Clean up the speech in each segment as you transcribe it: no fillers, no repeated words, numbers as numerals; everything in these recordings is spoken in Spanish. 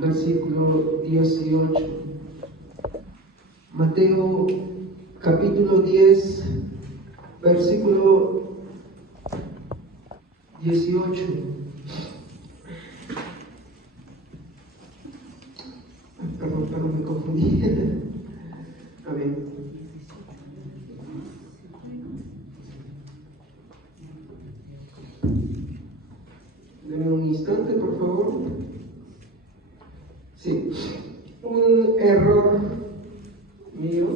versículo 18. Mateo capítulo 10, versículo 18. Perdón, me confundí. A ver. Deme un instante, por favor. Sí, un error mío,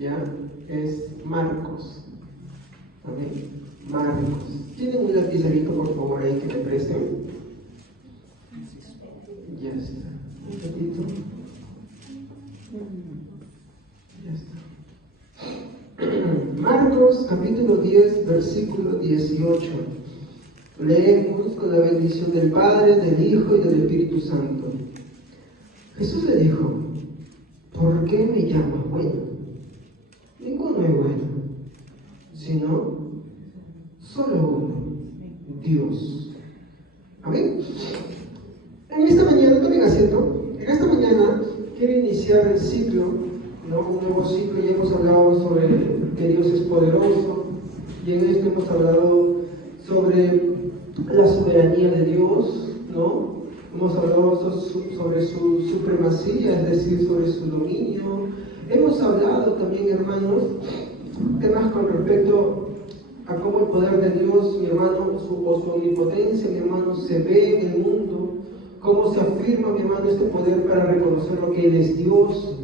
ya, es Marcos. Amén. Marcos. ¿Tienen un lapicero, por favor, ahí que me presten? Ya está. Un ratito. Ya está. Marcos capítulo 10, versículo 18. Leemos con la bendición del Padre, del Hijo y del Espíritu Santo. Jesús le dijo: ¿por qué me llamas bueno? Ninguno es bueno, sino solo uno, Dios. Amén. En esta mañana, tomen asiento. En esta mañana quiero iniciar el ciclo, ¿no? Un nuevo ciclo. Ya hemos hablado sobre que Dios es poderoso, y en esto hemos hablado sobre la soberanía de Dios, ¿no? Hemos hablado sobre su supremacía, es decir, sobre su dominio. Hemos hablado también, hermanos, temas con respecto a cómo el poder de Dios, mi hermano, o su omnipotencia, mi hermano, se ve en el mundo, cómo se afirma, mi hermano, este poder para reconocer lo que Él es Dios,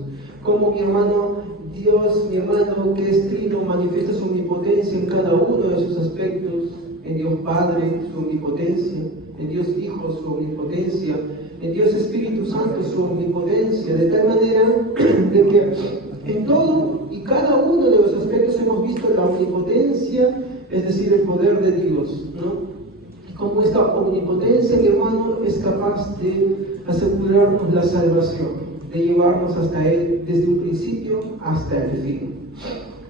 cómo, mi hermano, Dios, mi hermano, que es trino, manifiesta su omnipotencia en cada uno de sus aspectos, en Dios Padre, su omnipotencia, en Dios Hijo, su omnipotencia, en Dios Espíritu Santo, su omnipotencia, de tal manera de que en todo y cada uno de los aspectos hemos visto la omnipotencia, es decir, el poder de Dios, ¿no? Y como esta omnipotencia, mi hermano, es capaz de asegurarnos la salvación, de llevarnos hasta Él desde un principio hasta el fin.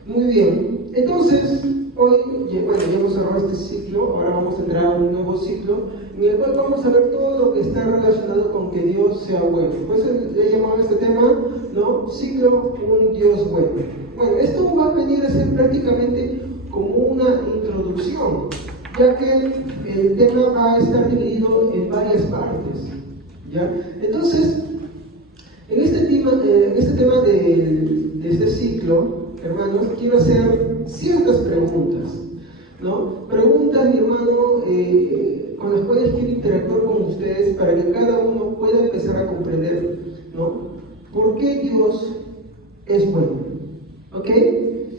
Muy bien, entonces, hoy, bueno, ya hemos cerrado este ciclo, ahora vamos a entrar a un nuevo ciclo, en el cual vamos a ver todo lo que está relacionado con que Dios sea bueno. Pues le he llamado a este tema, ¿no? Ciclo, un Dios bueno. Bueno, esto va a venir a ser prácticamente como una introducción, ya que el tema va a estar dividido en varias partes, ¿ya? Entonces, en este tema de este ciclo, hermanos, quiero hacer ciertas preguntas, ¿no? Preguntas, mi hermano, con las cuales quiero interactuar con ustedes para que cada uno pueda empezar a comprender, ¿no? ¿Por qué Dios es bueno? ¿Ok?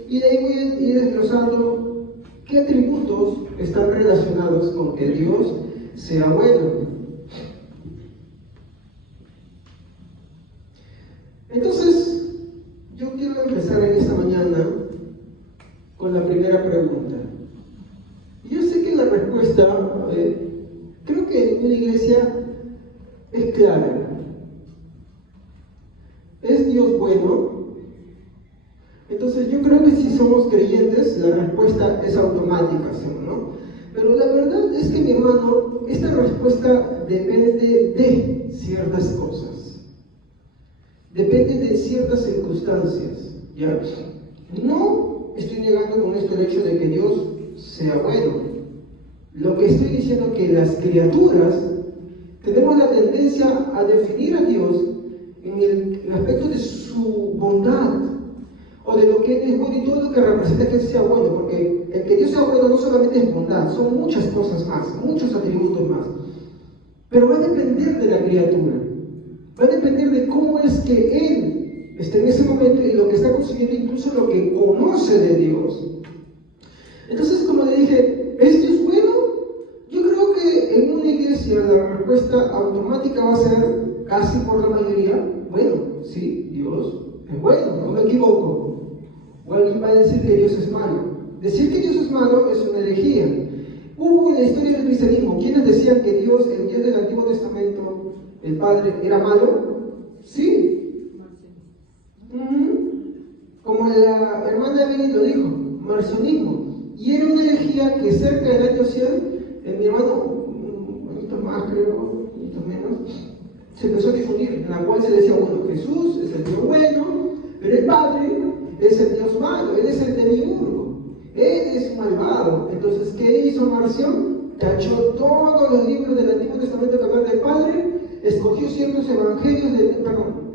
Y de ahí voy a ir desglosando qué atributos están relacionados con que Dios sea bueno. Entonces, yo quiero empezar en esta mañana con la primera pregunta. Yo sé que la respuesta, creo que en una iglesia es clara. ¿Es Dios bueno? Entonces yo creo que si somos creyentes, la respuesta es automática, ¿no? Pero la verdad es que, mi hermano, esta respuesta depende de ciertas cosas. Depende de ciertas circunstancias, ¿ya? No estoy negando con esto el hecho de que Dios sea bueno. Lo que estoy diciendo es que las criaturas tenemos la tendencia a definir a Dios en el aspecto de su bondad, o de lo que Él es bueno y todo lo que representa que Él sea bueno, porque el que Dios sea bueno no solamente es bondad, son muchas cosas más, muchos atributos más. Pero va a depender de la criatura. Va a depender de cómo es que Él está en ese momento y lo que está consiguiendo, incluso lo que conoce de Dios. Entonces, como le dije, ¿es Dios bueno? Yo creo que en una iglesia la respuesta automática va a ser, casi por la mayoría, bueno, sí, Dios es bueno, no me equivoco. O alguien va a decir que Dios es malo. Decir que Dios es malo es una herejía. Hubo en la historia del cristianismo quienes decían que Dios, el Dios del Antiguo Testamento, el Padre, era malo. Sí. Como la hermana Evelyn lo dijo, marcionismo. Y era una herejía que cerca del año 100, mi hermano, un poquito más creo, un poquito menos, se empezó a difundir, en la cual se decía, bueno, Jesús es el Dios bueno, pero el Padre es el Dios malo, Él es el demiurgo, Él es malvado. Entonces, ¿qué hizo Marción? Tachó todos los libros del Antiguo Testamento que hablan del Padre, escogió ciertos evangelios,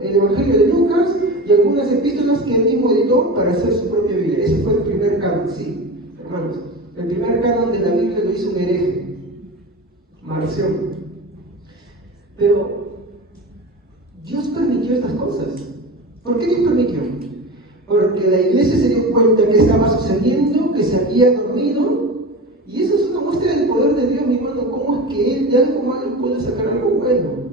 el Evangelio de Lucas y algunas epístolas que él mismo editó para hacer su propia Biblia. Ese fue el primer canon, sí, hermanos. El primer canon de la Biblia lo hizo un hereje, Marción. Pero Dios permitió estas cosas. ¿Por qué Dios permitió? Porque la iglesia se dio cuenta que estaba sucediendo, que se había dormido, y eso es una muestra del poder de Dios, mi hermano. ¿Cómo es que Él de algo malo puede sacar algo bueno?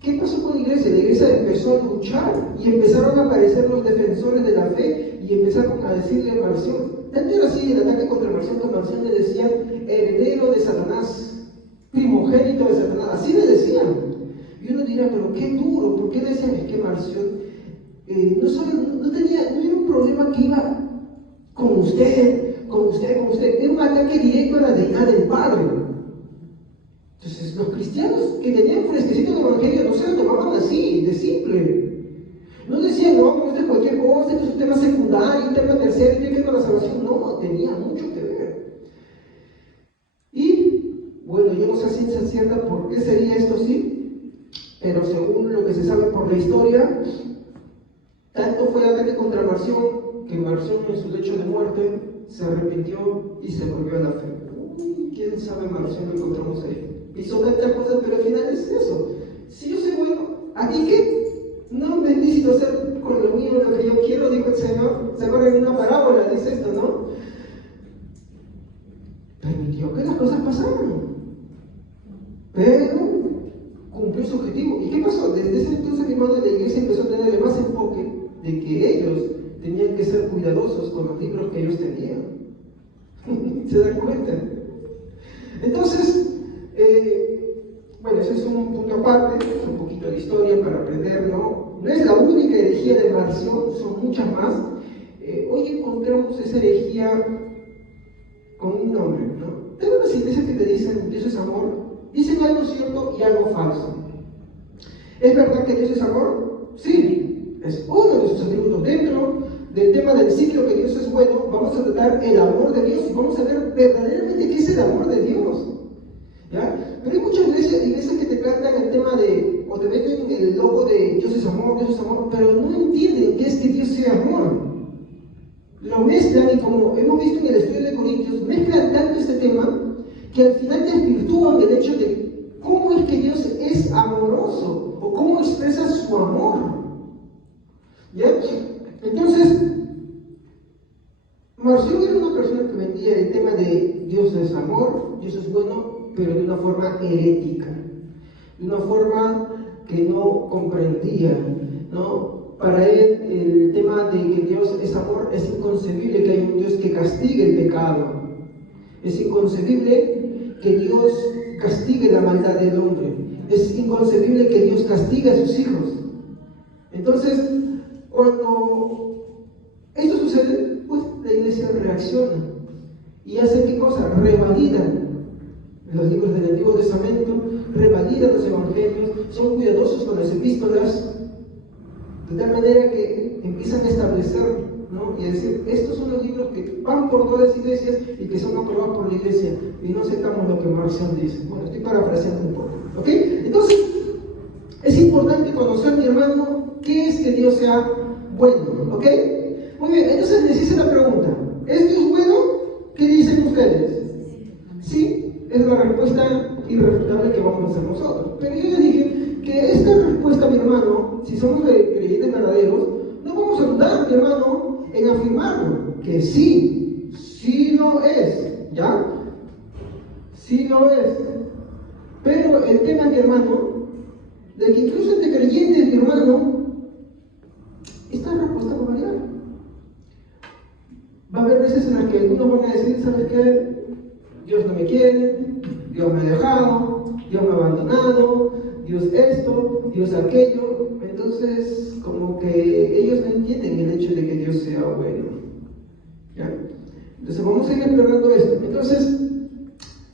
¿Qué pasó con la iglesia? La iglesia empezó a luchar y empezaron a aparecer los defensores de la fe y empezaron a decirle a Marción. Tanto era así el ataque contra Marción que Marción le decían heredero de Satanás, primogénito de Satanás, así le decían. Y uno dirá, pero qué duro, ¿por qué decían? Es que Marción no era un problema que iba con usted, era un ataque directo a la deidad del Padre. Entonces, los cristianos que tenían fresquecito el Evangelio no se lo tomaban así, de simple. No decían, no, esto es cualquier cosa, esto es un tema secundario, un tema terciario, tiene que ver con la salvación. No, tenía mucho que ver. Y, bueno, yo no sé a ciencia cierta por qué sería esto así, pero según lo que se sabe por la historia, tanto fue el ataque contra Marción, que Marción en su lecho de muerte se arrepintió y se volvió a la fe. ¿Quién sabe Marción lo encontramos ahí? Hizo tantas cosas, pero al final es eso. Si yo soy bueno, ¿a ti qué? No me necesito hacer con lo mío lo que yo quiero, dijo el Señor. ¿Se acuerdan en una parábola? Dice esto, ¿no? Permitió que las cosas pasaran, pero cumplió su objetivo. ¿Y qué pasó? Desde ese entonces, mi hermano, la iglesia empezó a tener más enfoque de que ellos tenían que ser cuidadosos con los libros que ellos tenían. ¿Se dan cuenta? Entonces, bueno, ese es un punto aparte, es un poquito de historia para aprender, ¿no? No es la única herejía de Marción, son muchas más. Hoy encontramos esa herejía con un nombre, ¿no? Tengo unas iglesias que te dicen Dios es amor, dicen algo cierto y algo falso. ¿Es verdad que Dios es amor? Sí, es uno de sus atributos. Dentro del tema del ciclo que Dios es bueno, vamos a tratar el amor de Dios y vamos a ver verdaderamente qué es el amor de Dios. ¿Ya? Pero hay muchas iglesias que te cantan el tema de, o te meten el logo de Dios es amor, pero no entienden qué es que Dios sea amor. Lo mezclan y como hemos visto en el estudio de Corintios, mezclan tanto este tema que al final desvirtúan el hecho de cómo es que Dios es amoroso o cómo expresa su amor. ¿Ya? Entonces, Marción era una persona que vendía el tema de Dios es amor, Dios es bueno, pero de una forma herética, de una forma que no comprendía, ¿no? Para él el tema de que Dios es amor es inconcebible que haya un Dios que castigue el pecado, es inconcebible que Dios castigue la maldad del hombre, es inconcebible que Dios castigue a sus hijos. Entonces, cuando esto sucede, pues la iglesia reacciona y hace ¿qué cosa? Revalida los libros del Antiguo Testamento, revalidan los evangelios, son cuidadosos con las epístolas, de tal manera que empiezan a establecer, ¿no? Y a decir, estos son los libros que van por todas las iglesias y que son aprobados por la iglesia, y no aceptamos lo que Marción dice. Bueno, estoy parafraseando un poco, ¿ok? Entonces, es importante conocer, mi hermano, qué es que Dios sea bueno, ¿ok? Muy bien, entonces les hice la pregunta, ¿es Dios bueno? ¿Qué dicen ustedes? ¿Sí? Es la respuesta irrefutable que vamos a hacer nosotros. Pero yo les dije que esta respuesta, mi hermano, si somos creyentes verdaderos, no vamos a dudar, mi hermano, en afirmarlo, que sí lo es, ¿ya? Sí lo es. Pero el tema, mi hermano, de que incluso entre creyentes, mi hermano, esta respuesta va a variar. Va a haber veces en las que algunos van a decir, ¿sabes qué? Dios no me quiere, Dios me ha dejado, Dios me ha abandonado, Dios esto, Dios aquello. Entonces, como que ellos no entienden el hecho de que Dios sea bueno. ¿Ya? Entonces, vamos a ir explorando esto. Entonces,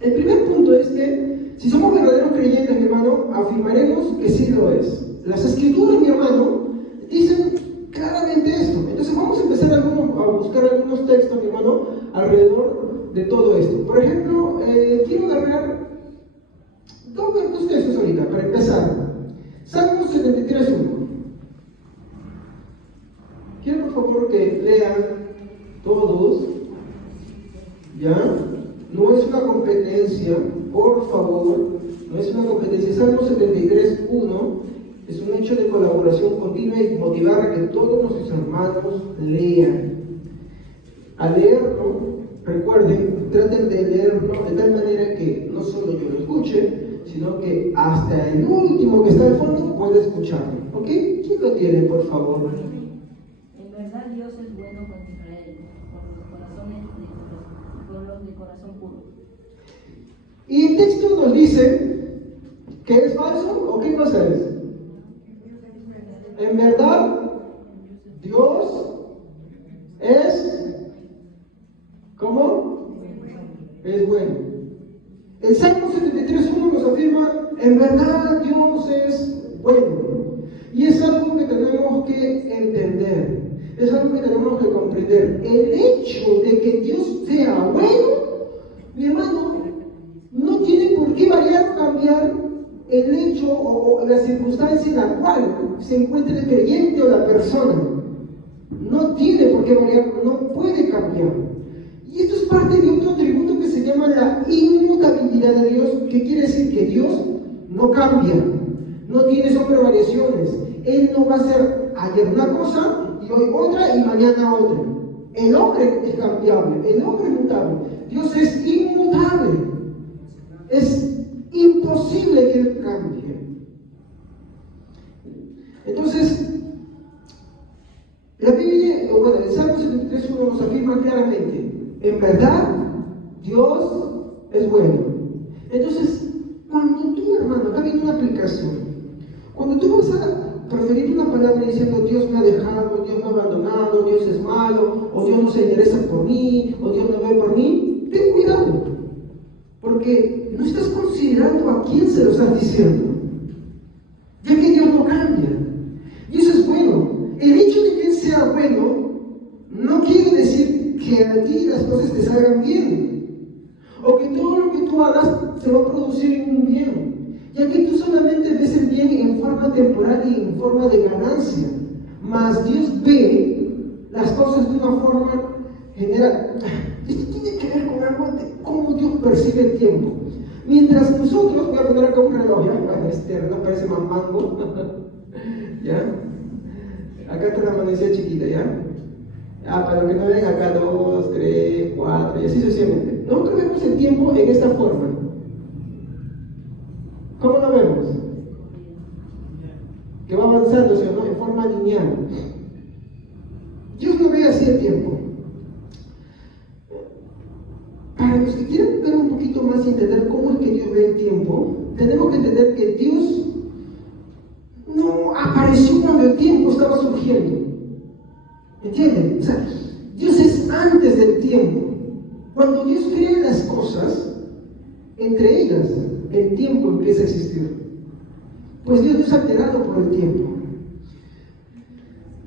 el primer punto es que Si somos verdaderos creyentes, mi hermano, afirmaremos que sí lo es. Las escrituras, mi hermano, dicen claramente esto. Entonces vamos a empezar a buscar algunos textos, mi hermano, alrededor de todo esto. Por ejemplo, quiero agarrar dos textos ahorita, para empezar. Salmo 73:1. Quiero por favor que lean todos, ¿ya? No es una competencia, por favor, no es una competencia. Salmo 73:1 es un hecho de colaboración continua y motivar a que todos nuestros hermanos lean. Al leerlo, recuerden, traten de leerlo de tal manera que no solo yo lo escuche, sino que hasta el último que está al fondo pueda escucharlo. ¿Ok? ¿Quién lo tiene, por favor? En verdad Dios es bueno con Israel, con los de corazón puro. Y el texto nos dice que es falso, ¿o qué cosa es? En verdad, Dios es, ¿cómo? Es bueno. El Salmo 73:1 nos afirma, en verdad Dios es bueno. Y es algo que tenemos que entender, es algo que tenemos que comprender. El hecho de que Dios sea bueno, mi hermano, no tiene por qué variar o cambiar el hecho o la circunstancia en la cual se encuentre el creyente o la persona. No tiene por qué variar, no puede cambiar. Y esto es parte de otro atributo que se llama la inmutabilidad de Dios, que quiere decir que Dios no cambia, no tiene variaciones. Él no va a ser ayer una cosa y hoy otra y mañana otra. El hombre es cambiable, el hombre es mutable. Dios es inmutable. Es imposible que Él cambie. Entonces, la Biblia, el Salmo 73:1 nos afirma claramente, en verdad, Dios es bueno. Entonces, cuando tú, hermano, acá viene una aplicación, cuando tú vas a proferir una palabra diciendo Dios me ha dejado, Dios me ha abandonado, Dios es malo, o Dios no se interesa por mí, o Dios no ve por mí, ten cuidado, porque no estás considerando a quién se lo estás diciendo, ya que Dios no cambia. Y eso es bueno. El hecho de que Él sea bueno no quiere decir que a ti las cosas te salgan bien, o que todo lo que tú hagas se va a producir en un bien, ya que tú solamente ves el bien en forma temporal y en forma de ganancia, mas Dios ve las cosas de una forma general. Esto tiene que ver con algo de cómo Dios percibe el tiempo. Mientras nosotros, voy a poner acá un reloj, ¿ya? No parece más mango, ¿ya? Acá está la manecilla chiquita, ¿ya? Para que no vean acá 2, 3, 4 y así sucesivamente. Nosotros vemos el tiempo en esta forma. ¿Cómo lo vemos? Que va avanzando, ¿no? En forma lineal. Dios no ve así el tiempo. Para los que quieran ver un poquito más y entender cómo es que Dios ve el tiempo, tenemos que entender que Dios no apareció cuando el tiempo estaba surgiendo. ¿Entienden? O sea, Dios es antes del tiempo. Cuando Dios crea las cosas, entre ellas el tiempo empieza a existir. Pues Dios no es alterado por el tiempo.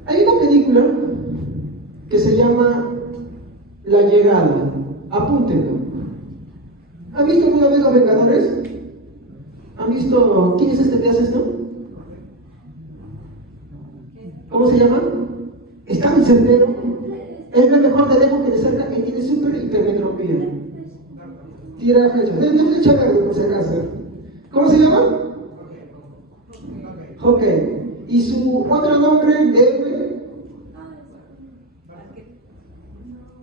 Hay una película que se llama La Llegada. Apúntenlo. ¿Han visto alguna vez Los Vengadores? ¿Han visto quién es este que hace esto? ¿Cómo se llama? Está muy certero. Es lo mejor de lejos que de cerca y tiene super hipermetropía. Tira flecha. No flecha verde por si acaso. ¿Cómo se llama? Ok. ¿Y su otro nombre de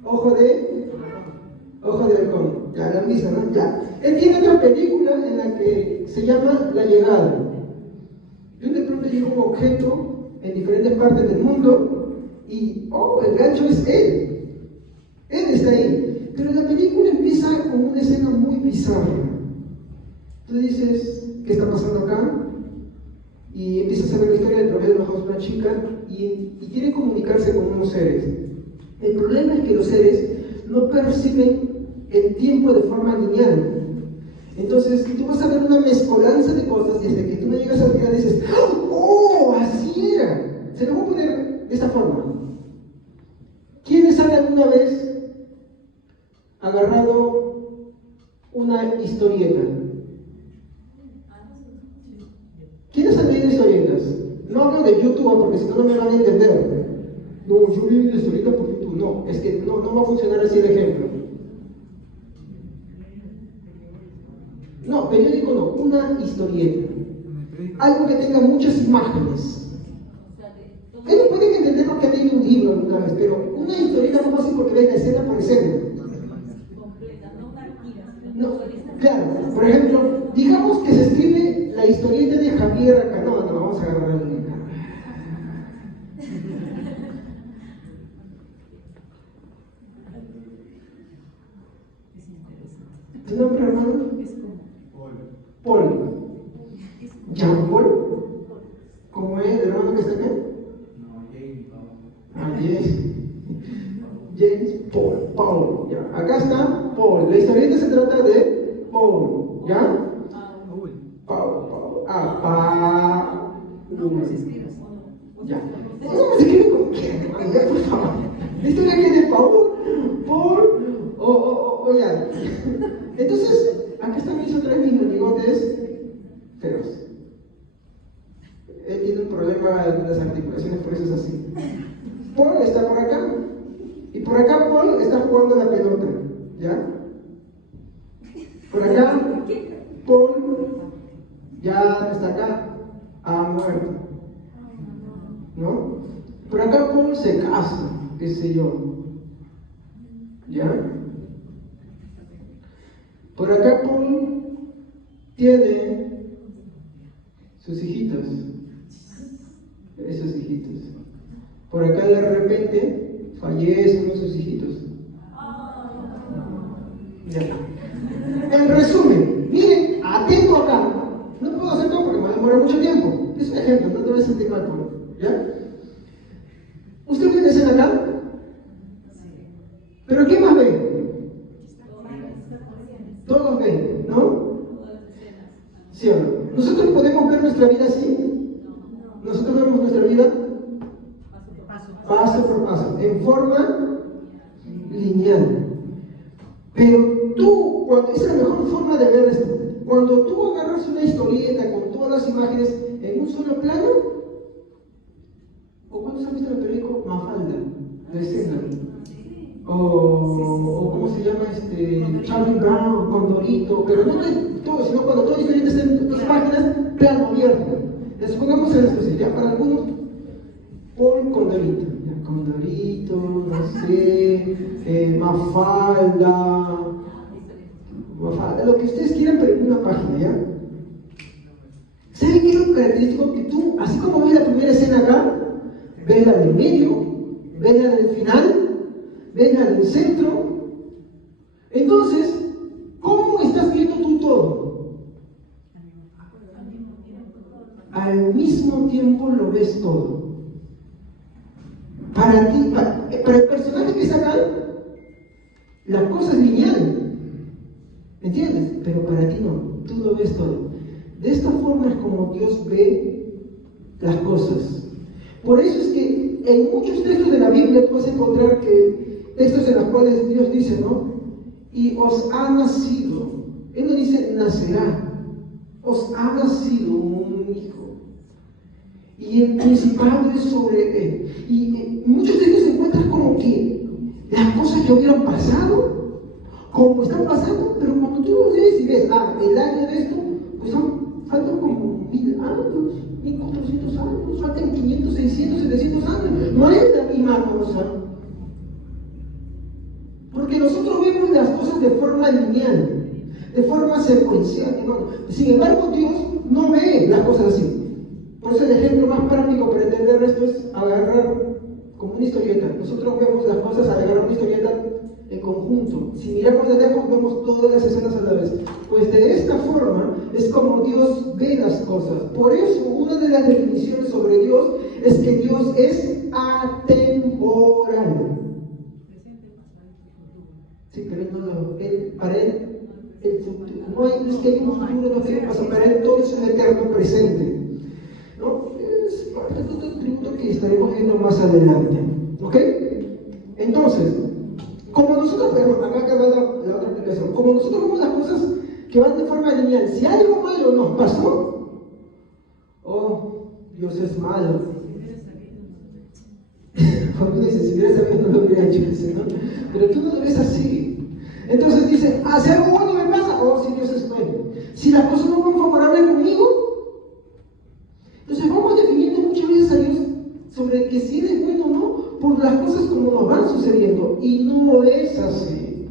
Ojo de halcón. Ya, la misma, ¿no? Ya. Él tiene otra película en la que se llama La Llegada. Y de pronto llega un objeto en diferentes partes del mundo y, el gancho es él. Él está ahí. Pero la película empieza con una escena muy bizarra. Tú dices, ¿qué está pasando acá? Y empiezas a ver la historia del profeta de una chica y quiere comunicarse con unos seres. El problema es que los seres no perciben el tiempo de forma lineal. Entonces, tú vas a ver una mezcolanza de cosas y hasta que tú no llegas al final dices, ¡oh, así era! Se lo voy a poner de esta forma. ¿Quiénes han alguna vez agarrado una historieta? ¿Quiénes han leído historietas? No hablo de YouTube porque si no, no me van a entender. No, yo leí una historieta por YouTube. No, es que no va a funcionar así el ejemplo. No, periódico no, una historieta. Algo que tenga muchas imágenes. Ellos pueden entender lo que han leído un libro alguna vez, pero una historieta es más fácil porque ves la escena por escena. No, claro, por ejemplo, digamos que se escribe la historieta de Javier acá. No, vamos a agarrar el libro. ¿Tu nombre, hermano? Paul. ¿Jean Paul? ¿Cómo es el hermano que está acá? James Paul. Ya. Acá está Paul. La historieta se trata de Paul. ¿Ya? Paul. Ya. No se escribe como quieran, ya, por favor. La historia que es de Paul, o ya. Entonces, acá están mis otros bigotes feroz. Él tiene un problema en las articulaciones, por eso es así. Paul está por acá. Y por acá Paul está jugando la pelota. ¿Ya? Por acá Paul ya está acá. Ha muerto. ¿No? Por acá Paul se casa, qué sé yo. ¿Ya? Por acá Paul tiene sus hijitos. Esos hijitos. Por acá de repente fallece uno de sus hijitos. Ya. En resumen, miren, atento acá. No puedo hacer todo porque me demora mucho tiempo. Es un ejemplo, no te voy a sentir mal por ello. ¿Ya? ¿Usted ve la escena acá? ¿Pero qué más ve? Todos ven, ¿no? ¿Sí o no? ¿Nosotros podemos ver nuestra vida así? Nosotros vemos nuestra vida paso por paso, en forma lineal. Pero tú, esa es la mejor forma de ver esto. Cuando tú agarras una historieta con todas las imágenes en un solo plano, ¿o cuántos han visto en el periódico Mafalda? La escena. O ¿cómo se llama? Charlie Brown, Condorito, pero no de todo, sino cuando todo diferente está en dos páginas, plano abierto. Les pongamos en esto, ya para algunos, Paul Condorito, ya, Condorito, no sé, Mafalda, lo que ustedes quieran, pero en una página, ¿ya? ¿Saben qué es lo característico? Que tú, así como ves la primera escena acá, ves la del medio, ves la del final, ves la del centro. Entonces, ¿cómo estás viendo tú todo? Al mismo tiempo lo ves todo. Para ti, para el personaje que está acá, la cosa es lineal. ¿Entiendes? Pero para ti no, tú lo ves todo. De esta forma es como Dios ve las cosas. Por eso es que en muchos textos de la Biblia tú vas a encontrar que textos en los cuales Dios dice, ¿no? Y os ha nacido, Él no dice nacerá, os ha nacido un hijo. Y el principado es sobre Él. Y en muchos textos encuentras como que las cosas que hubieran pasado, como están pasando, pero cuando tú los lees y ves, el año de esto, pues faltan como 1000 años, 1400 años, faltan 500, 600, 700 años. No es la misma cosa. Porque nosotros vemos las cosas de forma lineal, de forma secuencial. ¿No? Sin embargo, Dios no ve las cosas así. Por eso el ejemplo más práctico para entender esto es agarrar como una historieta. Nosotros vemos las cosas al agarrar una historieta en conjunto. Si miramos de lejos, vemos todas las escenas a la vez. Pues de esta forma es como Dios ve las cosas. Por eso, una de las definiciones sobre Dios es que Dios es atemporal. Sí, pero para él, el futuro, no es que hay un futuro, no es que hay un pasado, para Él todo es un eterno presente, ¿no? Es parte de otro tributo que estaremos viendo más adelante, ¿ok? Entonces, como nosotros vemos, acá va la otra explicación, como nosotros vemos las cosas que van de forma lineal, si algo malo nos pasó, oh, Dios es malo. Porque dice, si hubiera sabido no lo hubiera hecho, ¿no? Pero tú no lo ves así. Entonces dice, si algo bueno me pasa, oh, si Dios es bueno. Si las cosas no van favorables conmigo, entonces vamos definiendo muchas veces a Dios sobre que si Él es bueno o no, por las cosas como nos van sucediendo. Y no es así.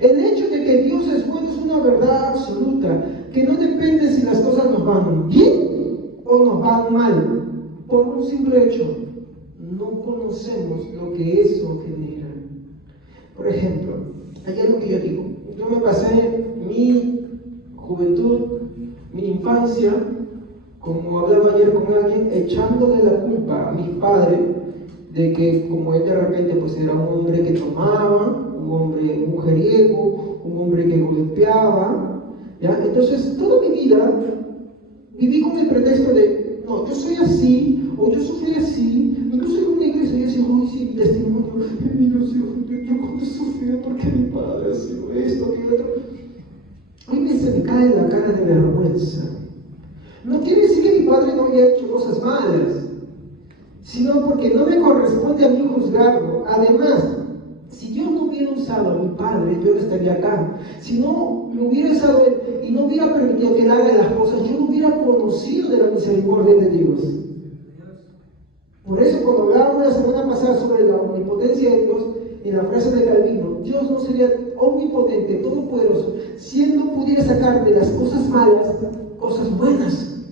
El hecho de que Dios es bueno es una verdad absoluta, que no depende si las cosas nos van bien o nos van mal, por un simple hecho. No conocemos lo que eso genera. Por ejemplo, hay algo que yo digo. Yo me pasé mi juventud, mi infancia, como hablaba ayer con alguien, echándole la culpa a mi padre de que como él de repente pues era un hombre que tomaba, un hombre mujeriego, un hombre que golpeaba, ¿ya? Entonces toda mi vida viví con el pretexto de, no, yo soy así, o yo sufrí así, incluso en una iglesia yo decía, uy, sí, mi testimonio, yo cuando sufrí porque mi padre ha sido esto, que otro. Hoy se me cae la cara de vergüenza. No quiere decir que mi padre no haya hecho cosas malas, sino porque no me corresponde a mí juzgarlo. Además, si Dios no hubiera usado a mi padre, yo no estaría acá. Si no me hubiera usado él y no hubiera permitido que él haga las cosas, yo no hubiera conocido de la misericordia de Dios. Por eso cuando hablábamos la semana pasada sobre la omnipotencia de Dios, en la frase de Calvino, Dios no sería omnipotente, todopoderoso, si Él no pudiera sacar de las cosas malas, cosas buenas.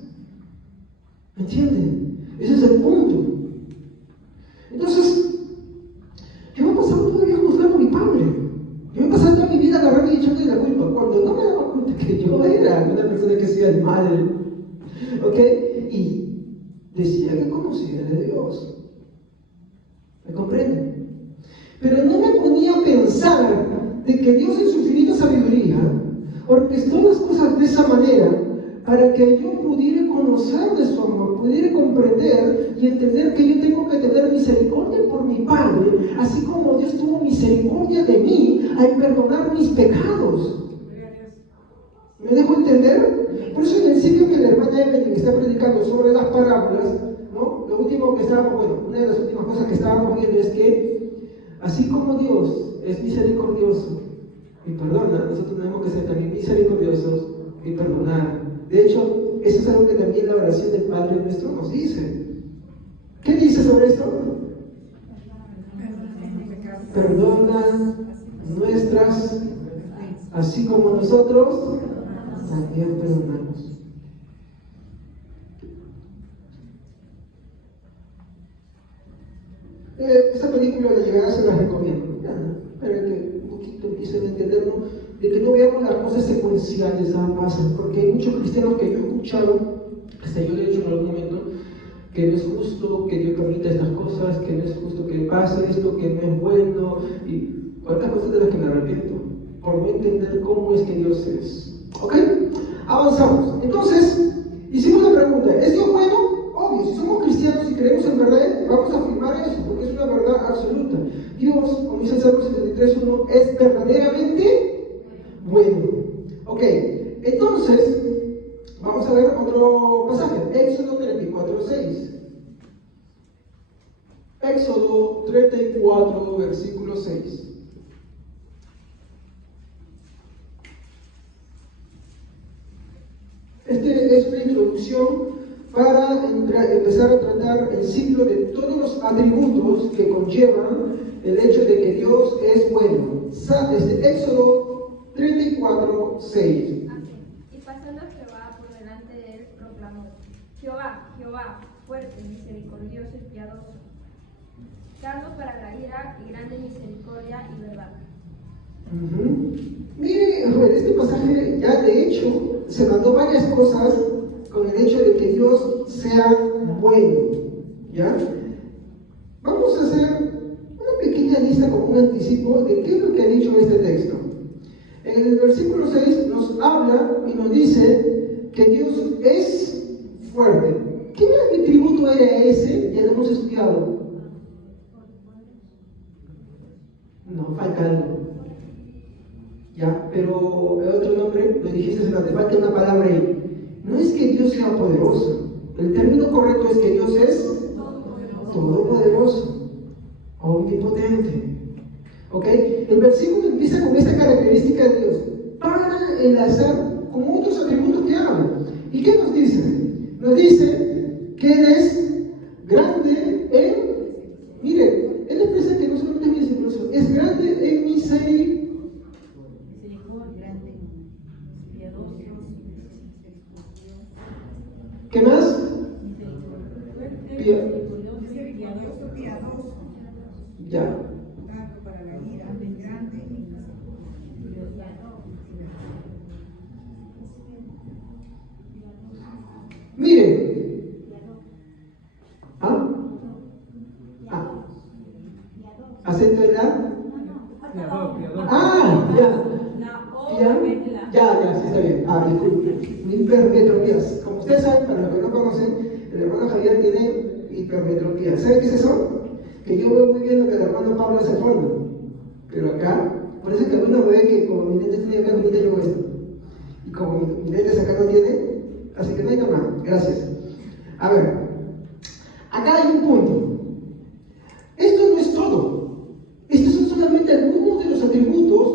¿Me entienden? Ese es el punto. Entonces, yo me he pasado todavía juzgando a mi padre. Yo me he pasado toda mi vida agarrando y echándole la culpa, cuando no me daba cuenta que yo era una persona que hacía el mal. ¿Ok? Y decía que conocía de Dios. ¿Me comprenden? Pero no me ponía a pensar de que Dios en su infinita sabiduría orquestó las cosas de esa manera para que yo pudiera conocer de su amor, pudiera comprender y entender que yo tengo que tener misericordia por mi Padre, así como Dios tuvo misericordia de mí al perdonar mis pecados. ¿Me dejo entender? Por eso en el sitio que la hermana Evelyn está predicando sobre las parábolas, ¿no? Lo último que estábamos, una de las últimas cosas que estábamos viendo es que así como Dios es misericordioso y perdona, nosotros tenemos que ser también misericordiosos y perdonar. De hecho, eso es algo que también la oración del Padre Nuestro nos dice. ¿Qué dice sobre esto? Perdona nuestras, así como nosotros también perdonamos. Esta película de Llegar se la recomiendo. Para que un poquito empiecen a entenderlo, de que no veamos las cosas secuenciales, nada más, porque hay muchos cristianos que yo he escuchado, hasta yo le he dicho en algún momento, que no es justo que Dios permita estas cosas, que no es justo que pase esto, que no es bueno, y cuántas cosas de las que me arrepiento, por no entender cómo es que Dios es. ¿Ok? Avanzamos. Entonces, hicimos la pregunta, ¿es Dios bueno? Obvio, si somos cristianos y creemos en verdad, vamos a afirmar eso, porque es una verdad absoluta. Dios, como dice el Salmo 73:1, es verdaderamente bueno. Ok, entonces, vamos a ver otro pasaje, Éxodo 34:6. Éxodo 34, versículo 6. Este es una introducción para empezar a tratar el ciclo de todos los atributos que conllevan el hecho de que Dios es bueno. Éxodo 34, 6. Y pasando Jehová por delante de él, proclamó: Jehová, Jehová, fuerte, misericordioso y piadoso, tardo para la ira y grande misericordia y verdad. Mire, este pasaje ya de hecho se mandó varias cosas con el hecho de que Dios sea bueno, ¿ya? Vamos a hacer una pequeña lista como un anticipo de qué es lo que ha dicho este texto. En el versículo 6 nos habla y nos dice que Dios es fuerte. ¿Qué atributo era ese? Ya lo hemos estudiado. No, falta algo. Ya, pero el otro nombre lo dijiste antes, falta una palabra ahí. No es que Dios sea poderoso. El término correcto es que Dios es todopoderoso, omnipotente. ¿Ok? El versículo empieza con esta característica de Dios para enlazar con otros atributos que habla. ¿Y qué nos dice? Nos dice que Él es grande en, mire, Él expresa que no solamente es misericordioso, es grande en misericordia. ¿Qué más? Ya. Mire. ¿Ah? Ah. ¿Acento en la? Ah, ya. Ya, sí está bien. Ah, disculpe. Hipermetropías. Como ustedes saben, para los que no conocen, el hermano Javier tiene hipermetropía. ¿Saben qué es eso? Que yo veo muy bien lo que el hermano Pablo hace al fondo. Pero acá, por eso es que algunos me ven que como mi lente tiene acá, bonita yo hago esto. Y como mi lente acá no tiene, así que no hay nada. Gracias. A ver, acá hay un punto. Esto no es todo. Estos son solamente algunos de los atributos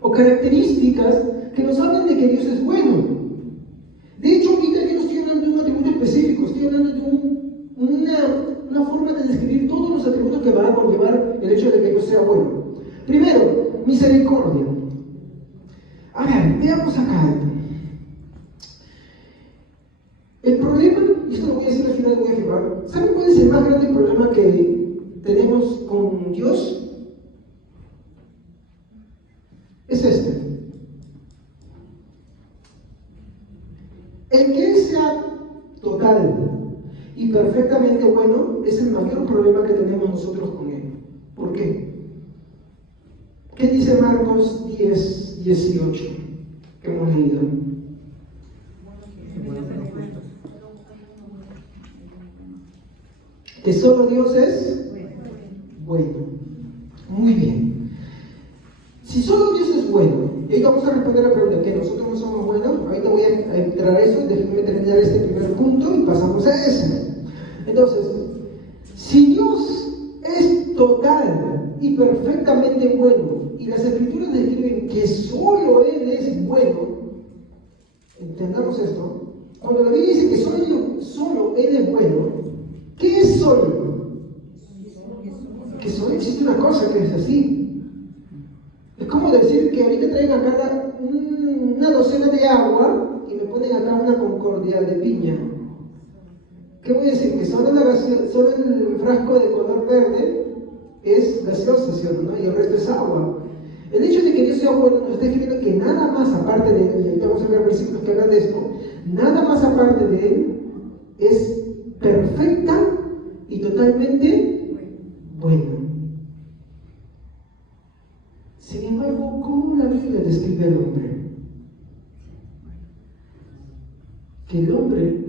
o características que nos hablan de que Dios es bueno. De hecho, ahorita yo no estoy hablando de un atributo específico, estoy hablando de una forma de describir todos los atributos que van a conllevar el hecho de que Dios sea bueno. Primero, misericordia. A ver, veamos acá. El problema, y esto lo voy a decir al final, lo voy a afirmar. ¿Saben cuál es el más grande problema que tenemos con Dios? Es este. El que Él sea total y perfectamente bueno es el mayor problema que tenemos nosotros con Él. ¿Por qué? ¿Qué dice Marcos 10, 18 que hemos leído? Que solo Dios es bueno. Muy bien. Si solo Dios es bueno, y ahí vamos a responder la pregunta, ¿que nosotros no somos buenos? Ahorita voy a entrar a eso, déjenme terminar este primer punto y pasamos a ese. Entonces, si Dios es total y perfectamente bueno, y las Escrituras describen que solo Él es bueno, entendamos esto, cuando la Biblia dice que solo Él es bueno, ¿qué es solo? Que solo existe una cosa que es así. Es como decir que ahorita traen acá una docena de agua y me ponen acá una concordia de piña. ¿Qué voy a decir? Que solo el frasco de color verde es gaseosa, ¿cierto? ¿No? Y el resto es agua. El hecho de que Dios sea bueno nos está escribiendo que nada más aparte de Él, y ahorita vamos a ver versículos que hablan de esto, nada más aparte de Él es perfecta y totalmente buena. Sin embargo, ¿cómo la Biblia describe al hombre? Que el hombre,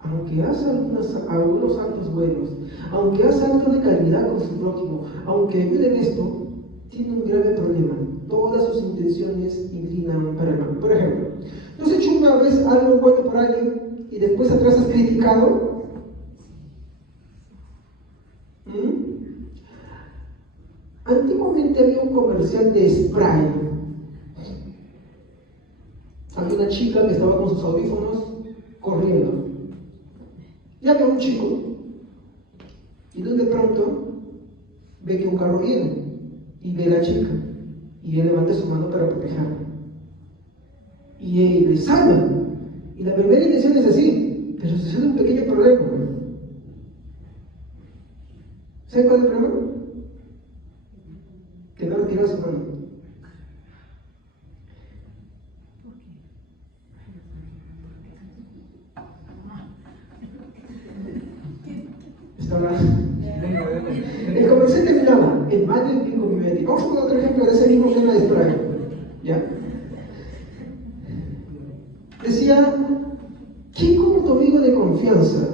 aunque hace algunos actos buenos, aunque hace actos de caridad con su prójimo, aunque ayude en esto, tiene un grave problema. Todas sus intenciones inclinan para el mal. Por ejemplo, ¿no has hecho una vez algo bueno por alguien y después atrás has criticado? Antiguamente había un comercial de spray. Había una chica que estaba con sus audífonos corriendo. Y había un chico. Y de pronto ve que un carro viene y ve a la chica. Y él levanta su mano para protegerla. Y él le salva. Y la primera intención es así, pero sucede un pequeño problema. ¿Saben cuál es el problema? Que no retira su mano. Está hablando. El comercial terminaba en mayo y pico mi Betty. Vamos a poner otro ejemplo de ese mismo tema de spray. ¿Ya? Decía, ¿quién como tu amigo de confianza?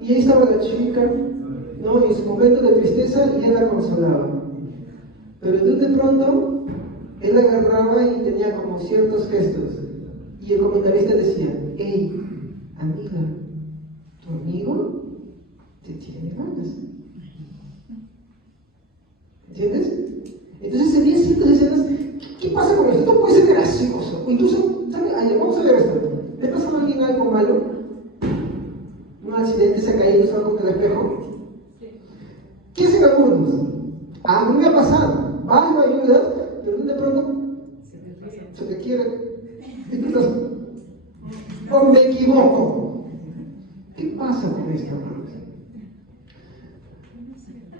Y ahí estaba la chica, ¿no? En su momento de tristeza, y él la consolaba. Pero de pronto, él la agarraba y tenía como ciertos gestos. Y el comentarista decía, hey, amiga, ¿tu amigo te tiene ganas? ¿Entiendes? Entonces se veían ciertas escenas. ¿Qué pasa con esto? Esto puede ser gracioso. O incluso, ¿sabes? Vamos a ver esto. ¿Le pasa a alguien algo malo? Un accidente, se ha caído, se va contra el espejo. ¿Qué hacen algunos? A mí me ha pasado. Vas, lo ayudas, pero de pronto se te quiere. O me equivoco. ¿Qué pasa con esto, hermanos?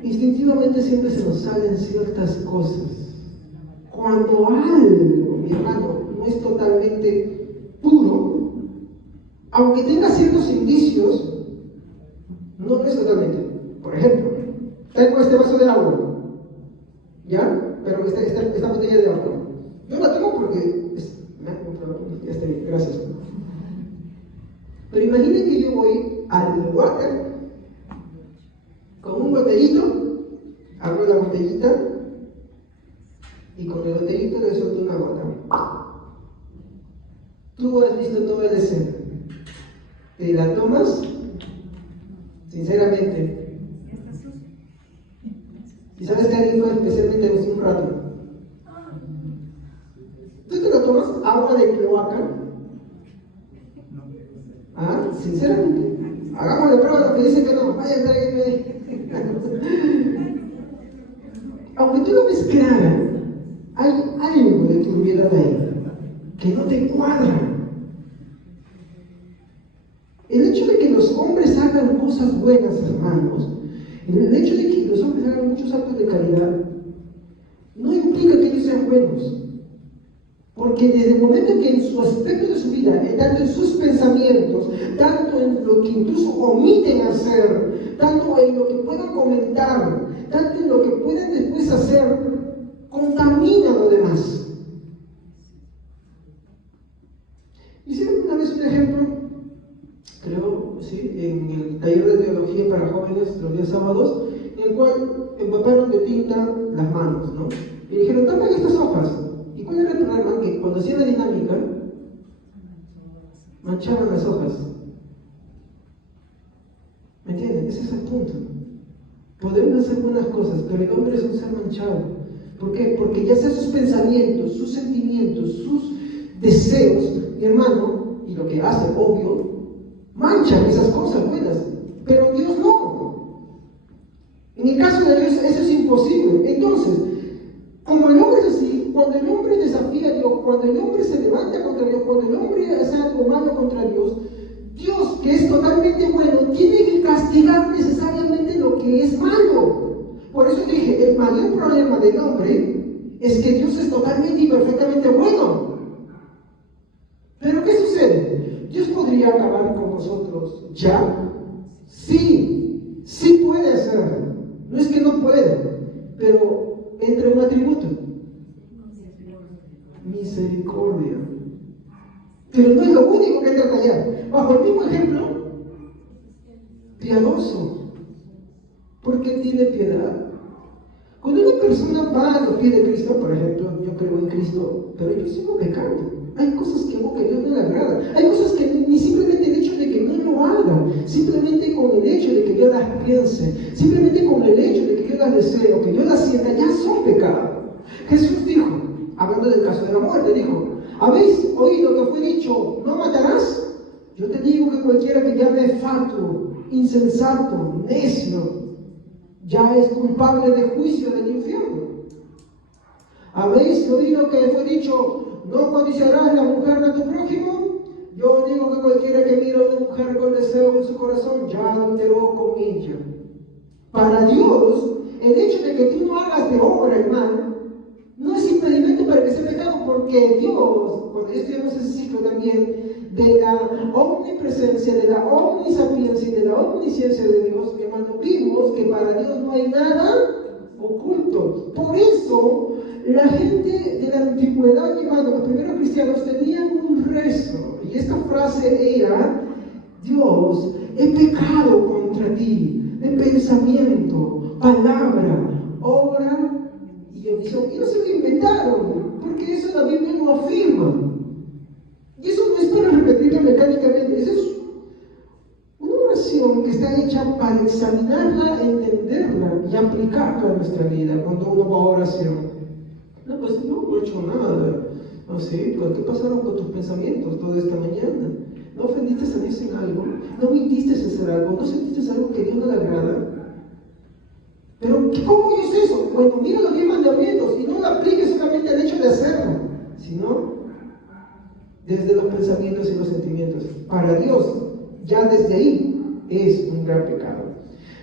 Instintivamente siempre se nos salen ciertas cosas. Cuando algo, mi hermano, no es totalmente puro, aunque tenga ciertos indicios, no es totalmente. Por ejemplo, tengo este vaso de agua, ¿ya? Pero esta botella de agua. Yo la tomo porque me ha comprado, ya está bien, gracias. Pero imaginen que yo voy al water con un botellito, abro la botellita y con el botellito le suelto una gota. Tú has visto toda la escena. ¿Te la tomas? Sinceramente. ¿Y sabes que alguien fue especialmente hace un rato? ¿Tú te la tomas? ¿Agua de cloaca? ¿Ah? Sinceramente. Hagamos la prueba, lo que dicen que no. Vaya, tráiganme. Aunque tú lo ves clara, hay algo de turbiedad ahí que no te cuadra. El hecho de que los hombres hagan cosas buenas, hermanos, el hecho de que los hombres hagan muchos actos de caridad, no implica que ellos sean buenos. Porque desde el momento que en su aspecto de su vida, tanto en sus pensamientos, tanto en lo que incluso omiten hacer, tanto en lo que puedan comentar, tanto en lo que puedan después hacer, contamina lo demás. Hicieron una vez un ejemplo, creo, sí, en el taller de teología para jóvenes los días sábados, en el cual empaparon de tinta las manos, ¿no? Y dijeron, tapen estas hojas. ¿Y cuál era el problema? Que cuando hacían la dinámica, manchaban las hojas. ¿Me entienden? Ese es el punto. Podemos hacer buenas cosas, pero el hombre es un ser manchado. ¿Por qué? Porque ya sea sus pensamientos, sus sentimientos, sus deseos, mi hermano, y lo que hace, obvio, manchan esas cosas buenas. Pero Dios no. En el caso de Dios eso es imposible. Entonces, como el hombre es así, cuando el hombre desafía a Dios, cuando el hombre se levanta contra Dios, cuando el hombre hace algo malo contra Dios, Dios, que es totalmente bueno, tiene que castigar necesariamente lo que es malo. Por eso dije, el mayor problema del hombre es que Dios es totalmente y perfectamente bueno. Pero ¿qué sucede? ¿Dios podría acabar con nosotros ya? Sí, sí puede hacerlo. No es que no puede, pero entra un atributo: misericordia. Pero no es lo único que entra allá. Bajo el mismo ejemplo, piadoso, porque tiene piedad. Cuando una persona va a los pies de Cristo, por ejemplo, yo creo en Cristo, pero yo sigo pecando. Hay cosas que hago que a Dios no le agrada. Hay cosas que ni simplemente el hecho de que no lo haga, simplemente con el hecho de que yo las piense, simplemente con el hecho de que yo las deseo, que yo las sienta, ya son pecado. Jesús dijo, hablando del caso de la muerte, dijo: ¿habéis oído que fue dicho, no matarás? Yo te digo que cualquiera que llame fatuo, insensato, necio, ya es culpable de juicio del infierno. ¿Habéis oído que fue dicho, no codiciarás la mujer de tu prójimo? Yo digo que cualquiera que mira a una mujer con deseo en su corazón, ya adulteró con ella. Para Dios, el hecho de que tú no hagas de obra el mal, no es impedimento para que sea pecado, porque Dios, cuando estudiamos ese ciclo también de la omnipresencia, de la omnisapiencia y de la omnisciencia de Dios, mi hermano, vimos que para Dios no hay nada oculto. Por eso, la gente del Dios, he pecado contra ti, de pensamiento, palabra, obra y omisión. Y no se lo inventaron, porque eso la Biblia lo afirma. Y eso no es para repetirla mecánicamente, eso es una oración que está hecha para examinarla, entenderla y aplicarla a nuestra vida cuando uno va a oración. No, pues no he hecho nada. No sé, pues, ¿qué pasaron con tus pensamientos toda esta mañana? ¿No ofendiste a Dios en algo? ¿No mintiste en hacer algo? ¿No sentiste algo que a Dios no le agrada? Pero, ¿cómo es eso? Bueno, mira los 10 mandamientos y no lo apliques solamente al hecho de hacerlo, sino desde los pensamientos y los sentimientos. Para Dios, ya desde ahí es un gran pecado.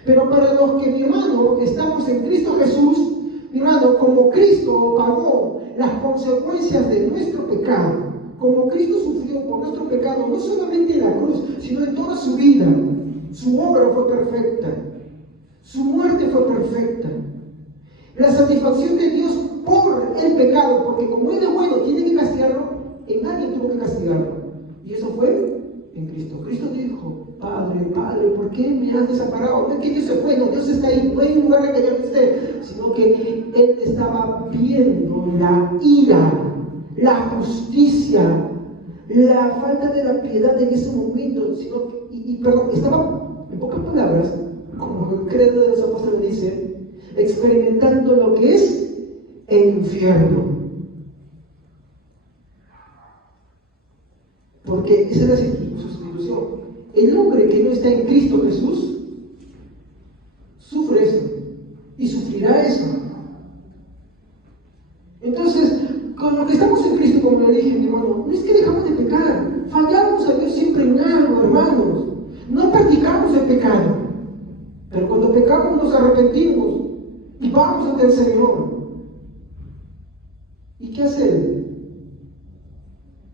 Pero para los que, mi hermano, estamos en Cristo Jesús, mi hermano, como Cristo pagó las consecuencias de nuestro pecado, como Cristo sufrió por nuestro pecado, no solamente en la cruz, sino en toda su vida, su obra fue perfecta, su muerte fue perfecta. La satisfacción de Dios por el pecado, porque como Él es bueno, tiene que castigarlo, en nadie tuvo que castigarlo. Y eso fue en Cristo. Cristo dijo: Padre, Padre, ¿por qué me has desamparado? No es que Dios se fue, no, Dios está ahí, no hay un lugar en que Dios esté, sino que Él estaba viendo la ira, la justicia, la falta de la piedad en ese momento, sino que, perdón, estaba, en pocas palabras, como el credo de los apóstoles dice, experimentando lo que es el infierno. Porque esa es la sustitución. El hombre que no está en Cristo Jesús sufre eso y sufrirá eso. Entonces, con lo que estamos en Cristo, como le dije, mi hermano, no es que dejamos de pecar, fallamos a Dios siempre en algo, hermanos. No practicamos el pecado, pero cuando pecamos nos arrepentimos y vamos ante el Señor. ¿Y qué hace Él?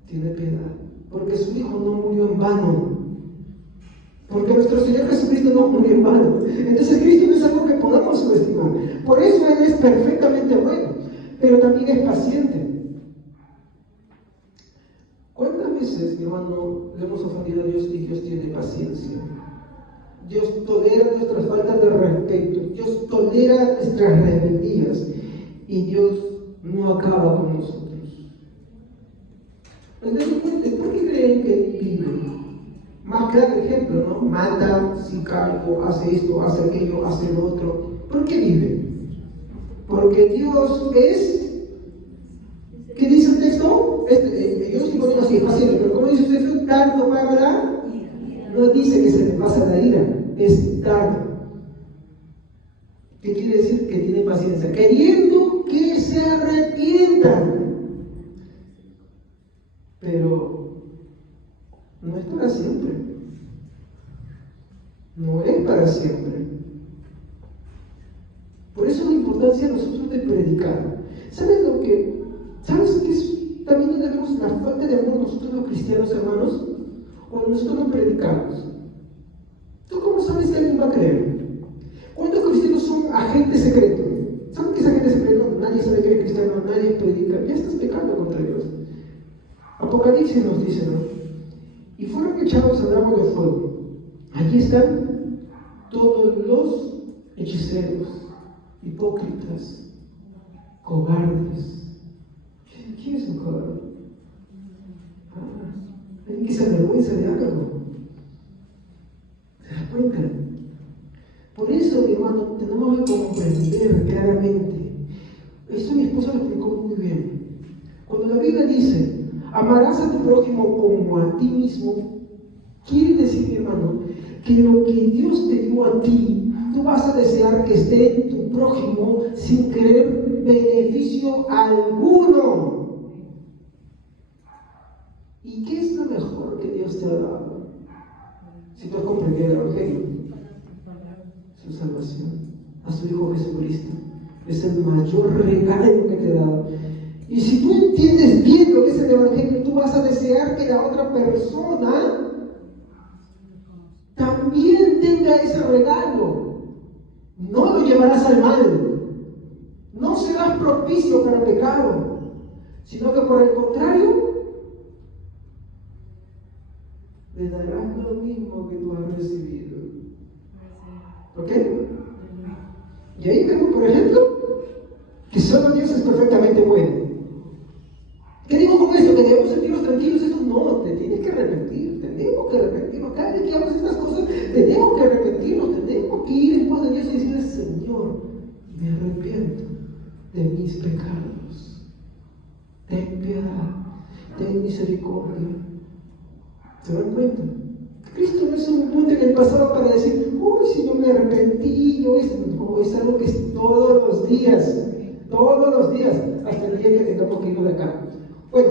Tiene piedad, porque su Hijo no murió en vano, porque nuestro Señor Jesucristo no murió en vano. Entonces Cristo no es algo que podamos subestimar. Por eso Él es perfectamente bueno, pero también es paciente. ¿Cuántas veces, mi hermano, le hemos ofendido a Dios y Dios tiene paciencia? Dios tolera nuestras faltas de respeto, Dios tolera nuestras rebeldías y Dios no acaba con nosotros. Entonces, ¿por qué creen que Él vive? Más claro ejemplo, ¿no? Mata, cica algo, hace esto, hace aquello, hace lo otro. ¿Por qué vive? Porque Dios es... ¿Qué dice el texto? Yo lo estoy poniendo así, es fácil, pero ¿cómo dice el texto? Tardo para la... No dice que se le pasa la ira, es tardo. ¿Qué quiere decir? Que tiene paciencia, queriendo que se arrepientan. Pero no es para siempre. No es para siempre. Por eso la importancia de nosotros de predicar. ¿Sabes qué es también donde vemos la falta de amor nosotros los cristianos, hermanos? Cuando nosotros no predicamos. ¿Tú cómo sabes que alguien va a creer? ¿Cuántos cristianos son agentes secretos? ¿Saben qué es agente secreto? Nadie sabe que eres cristiano, nadie predica. Ya estás pecando contra Dios. Apocalipsis nos dice, ¿no? Y fueron echados al agua de fuego. Allí están todos los hechiceros, hipócritas, cobardes. ¿Quién es un cobarde? Alguien que se avergüenza de algo. ¿Se da cuenta? Por eso, mi hermano, tenemos que comprender claramente. Esto mi esposa lo explicó muy bien. Cuando la Biblia dice, amarás a tu prójimo como a ti mismo, quiere decir, mi hermano, que lo que Dios te dio a ti, tú vas a desear que esté en tu prójimo sin querer beneficio alguno. ¿Y qué es lo mejor que Dios te ha dado? Si tú has comprendido el Evangelio, su salvación, a su Hijo Jesucristo, es el mayor regalo que te ha dado. Y si tú entiendes bien lo que es el Evangelio, tú vas a desear que la otra persona también tenga ese regalo. No lo llevarás al mal, no serás propicio para pecado, sino que por el contrario, le darás lo mismo que tú has recibido. ¿Ok? Y ahí vemos, por ejemplo, que solo Dios es perfectamente bueno. ¿Qué digo con esto? ¿Que debemos sentirnos tranquilos? Eso no, te tienes que arrepentir, tenemos que arrepentirnos. Cada vez que hagamos estas cosas, tenemos que arrepentirnos, tenemos que ir en pos de Dios y decirle: Señor, me arrepiento de mis pecados. Ten piedad, ten misericordia. ¿Se dan cuenta? Cristo no es un punto en el pasado para decir: uy, si yo me arrepentí, yo hice. No, es algo que es todos los días, hasta el día que tengamos que ir de acá. Bueno,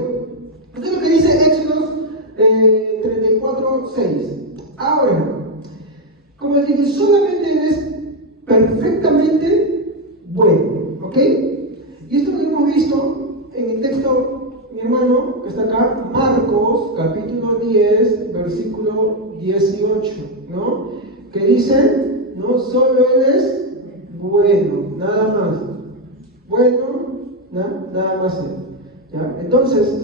esto es lo que dice Éxodo 34:6. Ahora, como les dije, solamente eres perfectamente bueno, ¿ok? Y esto lo hemos visto en el texto, mi hermano, que está acá, Marcos, capítulo 10, versículo 18, ¿no? Que dice, no solo eres bueno, nada más. Bueno, nada más. ¿Ya? Entonces,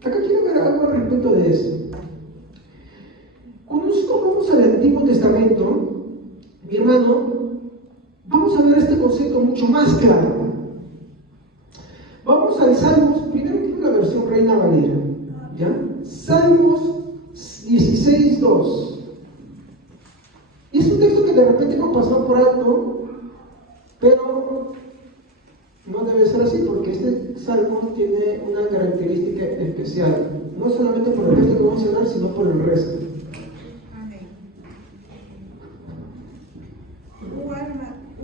acá quiero ver algo al respecto de eso. Cuando nosotros vamos al Antiguo Testamento, mi hermano, vamos a ver este concepto mucho más claro. Vamos al Salmos, primero quiero la versión Reina Valera, ¿ya? Salmos 16:2. Y es un texto que de repente hemos pasado por alto, pero no debe ser así, porque este salmo tiene una característica especial, no solamente por el texto que vamos a hablar, sino por el resto. Amén.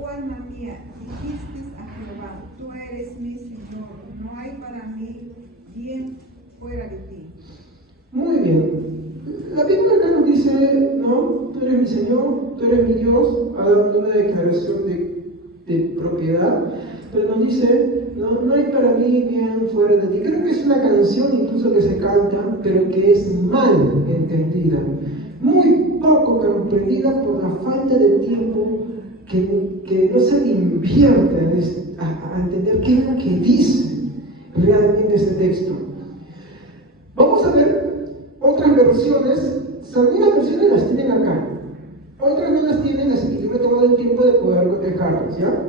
Alma mía, dijiste a Jehová, tú eres mi Señor, no hay para mí bien fuera de ti. Muy bien. La Biblia acá nos dice, no, tú eres mi Señor, tú eres mi Dios, ha dado una declaración de propiedad, pero nos dice, no hay para mí bien fuera de ti. Creo que es una canción incluso que se canta, pero que es mal entendida, muy poco comprendida por la falta de tiempo que no se invierte a entender qué es lo que dice realmente este texto. Vamos a ver otras versiones. Algunas versiones las tienen acá, otras no las tienen, así que yo me he tomado el tiempo de poder dejarlas, ¿ya?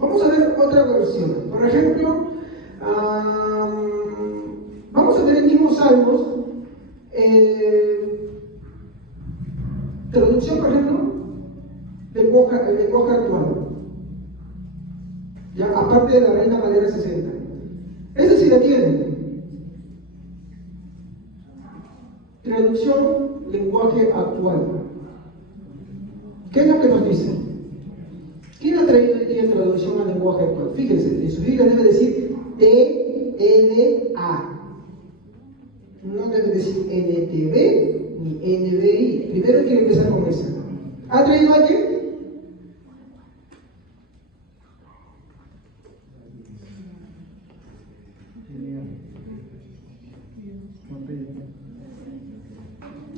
Vamos a ver otra versión. Por ejemplo, vamos a ver el mismo Salmos, traducción, por ejemplo, lenguaje actual, ¿ya? Aparte de la Reina Valera 60. Esa sí la tienen. Traducción, lenguaje actual. ¿Qué es lo que nos dice? ¿Quién ha traído hoy día traducción al lenguaje actual? Fíjense, en su Biblia debe decir TLA. No debe decir NTV ni NBI. Primero quiero empezar con esa. ¿Ha traído alguien?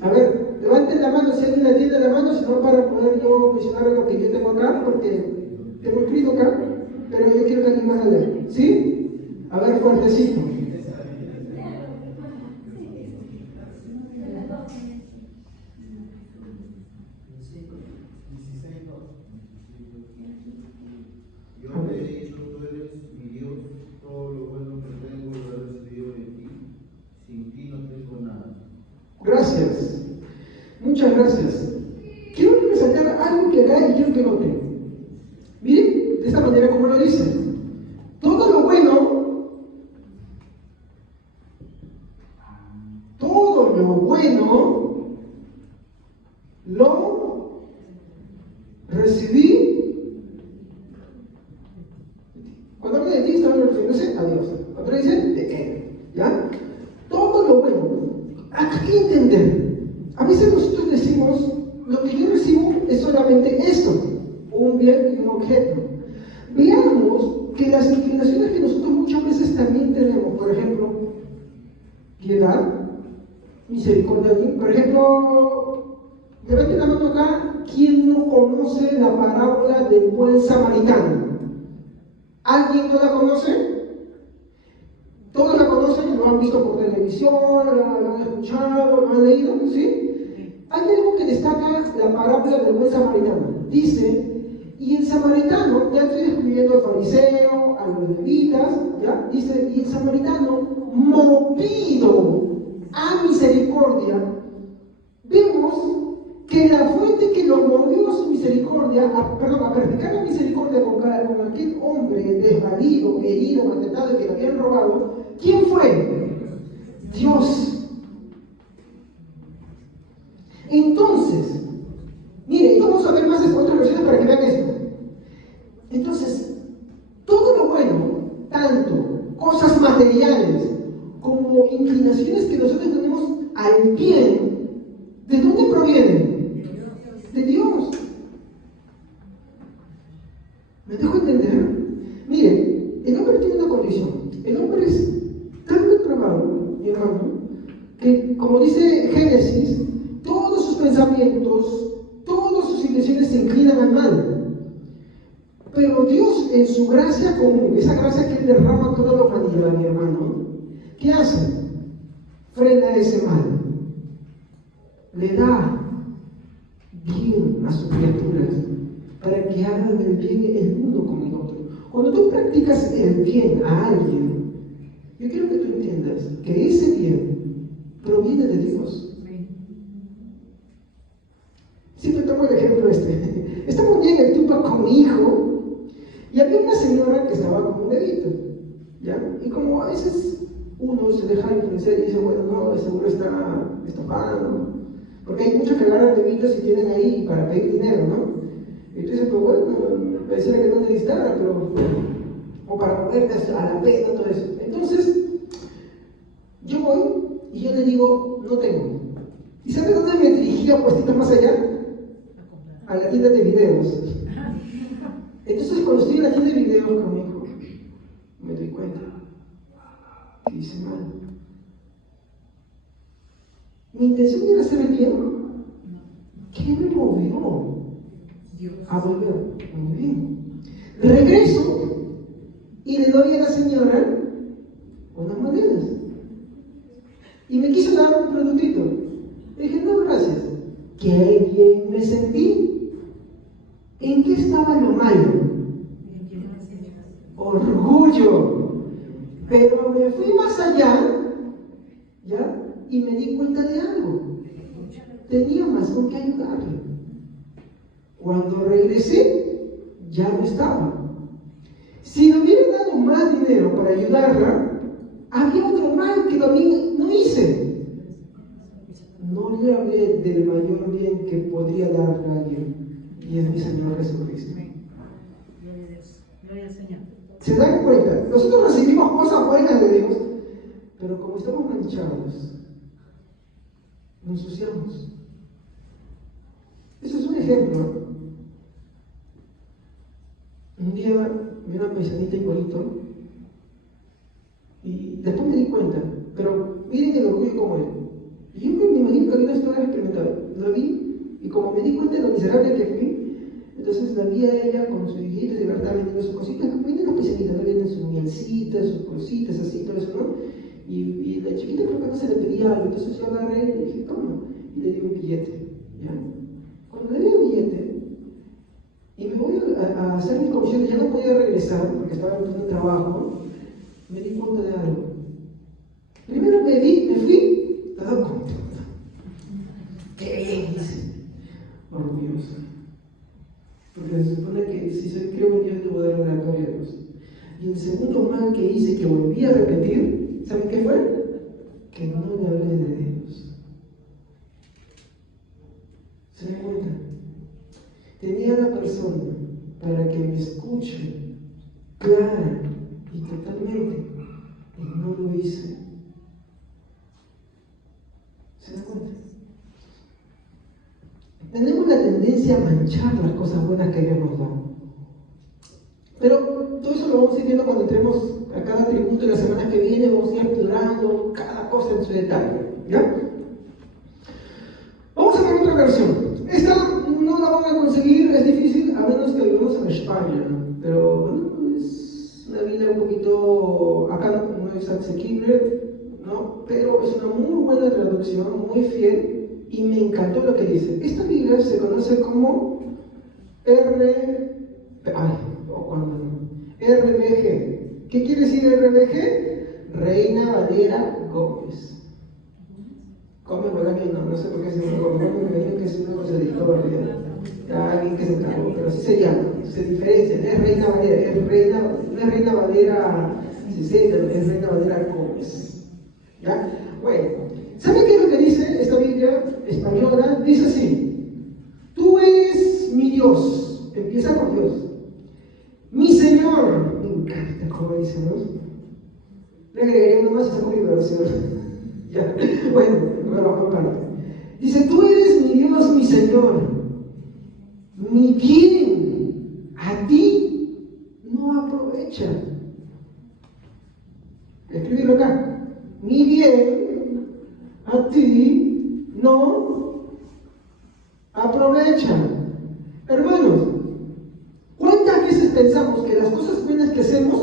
A ver, levanten la mano si alguien la tiene la mano, si no para poder yo mencionar lo que yo tengo acá, porque tengo escrito acá, pero yo quiero que alguien más la lea. ¿Sí? A ver, fuertecito. Yo te he dicho, tú eres mi Dios, todo lo bueno que tengo lo he recibido de ti, sin ti no tengo nada. Gracias. Muchas gracias. Quiero resaltar algo que acá y quiero que noten. Miren, de esta manera como lo dice. Todo lo bueno lo recibí. Cuando habla de ti, está refiriéndose a Dios. Cuando dice de Él. ¿Ya? Todo lo bueno. Acá hay que entender. A veces nosotros decimos, lo que yo recibo es solamente esto, un bien y un objeto. Veamos que las inclinaciones que nosotros muchas veces también tenemos, por ejemplo, piedad, misericordia. Por ejemplo, levante la mano acá, ¿quién no conoce la parábola del buen samaritano? ¿Alguien no la conoce? ¿Todos la conocen? ¿Lo han visto por televisión, lo han escuchado, lo han leído, ¿sí? Hay algo que destaca la parábola del buen samaritano. Dice, y el samaritano, ya estoy describiendo al fariseo, a los levitas, ¿ya? Dice, y el samaritano, movido a misericordia, vemos que la fuente que lo movió a su misericordia, a practicar la misericordia con aquel hombre desvalido, herido, maltratado y que le habían robado, ¿quién fue? Dios. Entonces, mire, vamos a ver más otras versiones para que vean esto. Entonces, todo lo bueno, tanto cosas materiales como inclinaciones que nosotros tenemos al bien, ¿de dónde provienen? De Dios. ¿Me dejo entender? Mire, el hombre tiene una condición. El hombre es tan depravado, mi hermano, que como dice Génesis, todos sus pensamientos, todas sus intenciones se inclinan al mal. Pero Dios, en su gracia común, esa gracia que Él derrama a toda la humanidad, mi hermano, ¿qué hace? Frena ese mal. Le da bien a sus criaturas para que hagan el bien el uno con el otro. Cuando tú practicas el bien a alguien, yo quiero que tú entiendas que ese bien proviene de Dios. Siempre tomo el ejemplo este. Estaba un día en el Tupac con mi hijo y había una señora que estaba como un bebito, ¿ya? Y como a veces uno se deja influenciar y dice, bueno, no, seguro está estafando, porque hay muchos que agarran bebitos y tienen ahí para pedir dinero, ¿no? Y tú dices, pues bueno, pareciera que no necesitara, pero bueno, o para moverte a la pena, todo eso. Entonces, yo voy y yo le digo, no tengo. ¿Y sabes dónde me dirigía puestito más allá? A la tienda de videos. Entonces, cuando estoy en la tienda de videos con mi hijo, me doy cuenta que hice mal. Mi intención era hacer el bien. ¿Qué me movió a volver? Muy bien. Regreso y le doy a la señora unas monedas. Y me quiso dar un productito. Le dije, no, gracias. Qué bien me sentí. ¿En qué estaba lo malo? Orgullo. Pero me fui más allá, ¿ya? Y me di cuenta de algo. Tenía más con qué ayudarle. Cuando regresé, ya no estaba. Si le hubiera dado más dinero para ayudarla, había otro mal que también no hice. No le hablé del mayor bien que podría darle a alguien. Y es mi Señor Jesucristo. Gloria a Dios. Gloria al Señor. ¿Se dan cuenta? Nosotros recibimos cosas buenas de Dios, pero como estamos manchados, nos ensuciamos. Eso es un ejemplo. Un día vi una paisanita igualito y después me di cuenta, pero miren el orgullo como él. Y yo me imagino que alguna historia experimentada. La vi y como me di cuenta de lo miserable que fui, entonces la vi a ella con su hijita de verdad vendiendo sus cositas, como vienen las paisanitas, ¿no? Vienen sus mielcitas, sus cositas, así, todo eso, ¿no? Y la chiquita creo que no se le pedía algo, entonces yo agarré y le dije, toma, y le di un billete, ¿ya? Cuando le di el billete, y me voy a hacer mis comisiones, ya no podía regresar porque estaba en un trabajo, me di cuenta de algo. Primero me fui, te das cuenta. ¿Qué hice? Orgulloso. Porque se supone que si soy creo en Dios debo darle la gloria a Dios. Y el segundo mal que hice, que volví a repetir, ¿saben qué fue? Que no le hablé de Dios. ¿Se dan cuenta? Tenía la persona para que me escuche clara y totalmente, y no lo hice. ¿Se dan cuenta? Tenemos la tendencia a manchar las cosas buenas que Dios nos da. Pero todo eso lo vamos a ir viendo cuando entremos a cada tributo de la semana que viene, vamos a ir explorando cada cosa en su detalle. ¿Ya? Vamos a ver otra versión. Esta no la van a conseguir, es difícil, a menos que vivamos en España, ¿no? Pero bueno, es una Biblia un poquito, acá no es asequible, ¿no? buena traducción, muy fiel, y me encantó lo que dice. Esta Biblia se conoce como RBG. ¿Qué quiere decir RBG? Reina Valera Gómez. Gómez Bolaño no sé por qué se llama Gómez, me dijeron que es un nuevo editor, alguien que se encargó, pero así se llama, se diferencia, no es Reina Valera, no es Reina Valera 60, es Reina Valera Gómez. ¿Ya? Bueno, ¿saben qué es lo que dice esta Biblia española? Dice así: tú eres mi Dios, empieza con Dios, mi Señor, me encanta como dice, ¿no? Le agregaría uno más a esa mi versión. Ya, bueno, vamos a parte. Dice, tú eres mi Dios, mi Señor, mi bien a ti no aprovecha. Escribirlo acá. Mi bien a ti no aprovecha. Hermanos, ¿cuántas veces pensamos que las cosas buenas que hacemos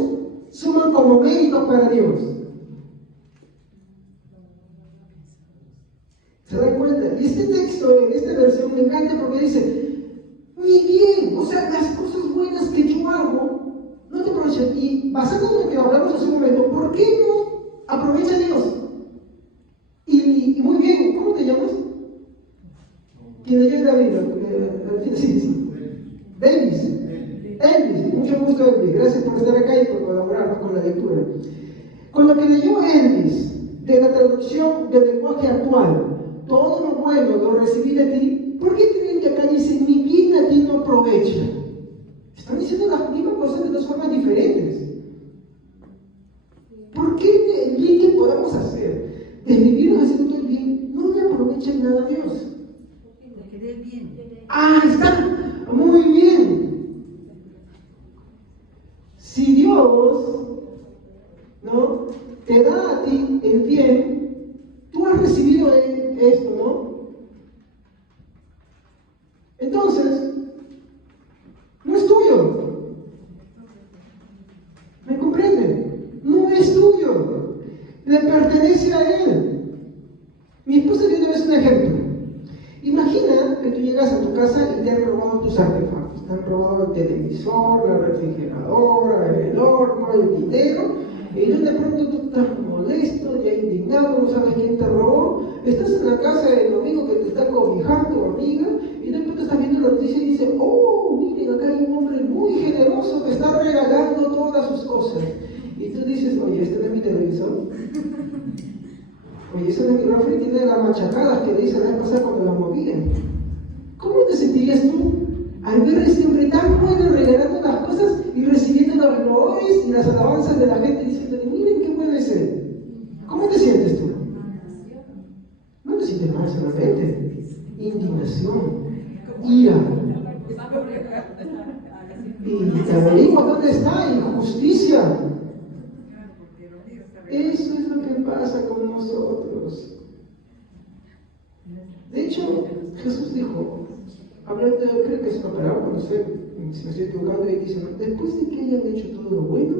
suman como mérito para Dios? ¿Se dan cuenta? Y este texto, en esta versión, me encanta porque dice, mi bien, o sea, las cosas buenas que yo hago, no te aprovechan. Y basado en lo que hablamos hace un momento, ¿por qué no aprovecha Dios? Y muy bien, ¿cómo te llamas? ¿Quién leyó la Biblia? Sí. Elvis, mucho gusto, Elvis. Gracias por estar acá y por colaborarnos con la lectura. Con lo que leyó Elvis, de la traducción del lenguaje actual, todo lo bueno lo recibí de ti. ¿Por qué creen que acá dice mi bien a ti no aprovecha? Están diciendo las mismas cosas de dos formas diferentes. ¿Por qué el bien que podamos hacer, de vivirnos haciendo todo el bien, no le aprovecha nada a Dios? Porque dé bien. ¡Ah, está! Muy bien. Si Dios, ¿no?, te da a ti el bien, tú has recibido esto, ¿no? Entonces, no es tuyo. ¿Me comprenden? No es tuyo. Le pertenece a Él. Mi esposa dio una vez un ejemplo. Imagina que tú llegas a tu casa y te han robado tus artefactos. Te han robado el televisor, la refrigeradora, el horno, el dinero. Y de pronto tú estás molesto, ya indignado, no sabes quién te robó. Estás en la casa del amigo que te está cobijando, amiga, y de pronto estás viendo la noticia y dices, oh, miren, acá hay un hombre muy generoso que está regalando todas sus cosas. Y tú dices, oye, este no es mi televisor. Oye, ese no es mi refri, tiene las machacadas que le hice la vez pasada cuando las movían. ¿Cómo te sentirías tú al ver a este hombre tan bueno regalando las cosas y recibiendo los loores y las alabanzas de la gente diciendo, miren qué bueno es él? ¿Cómo te sientes tú? No te sientes mal solamente. Indignación, ira. Y te averiguas dónde está, injusticia. Eso es lo que pasa con nosotros. De hecho, Jesús dijo, hablando, creo que es una parábola, no sé si me estoy equivocando, y dice, después de que hayan hecho todo lo bueno,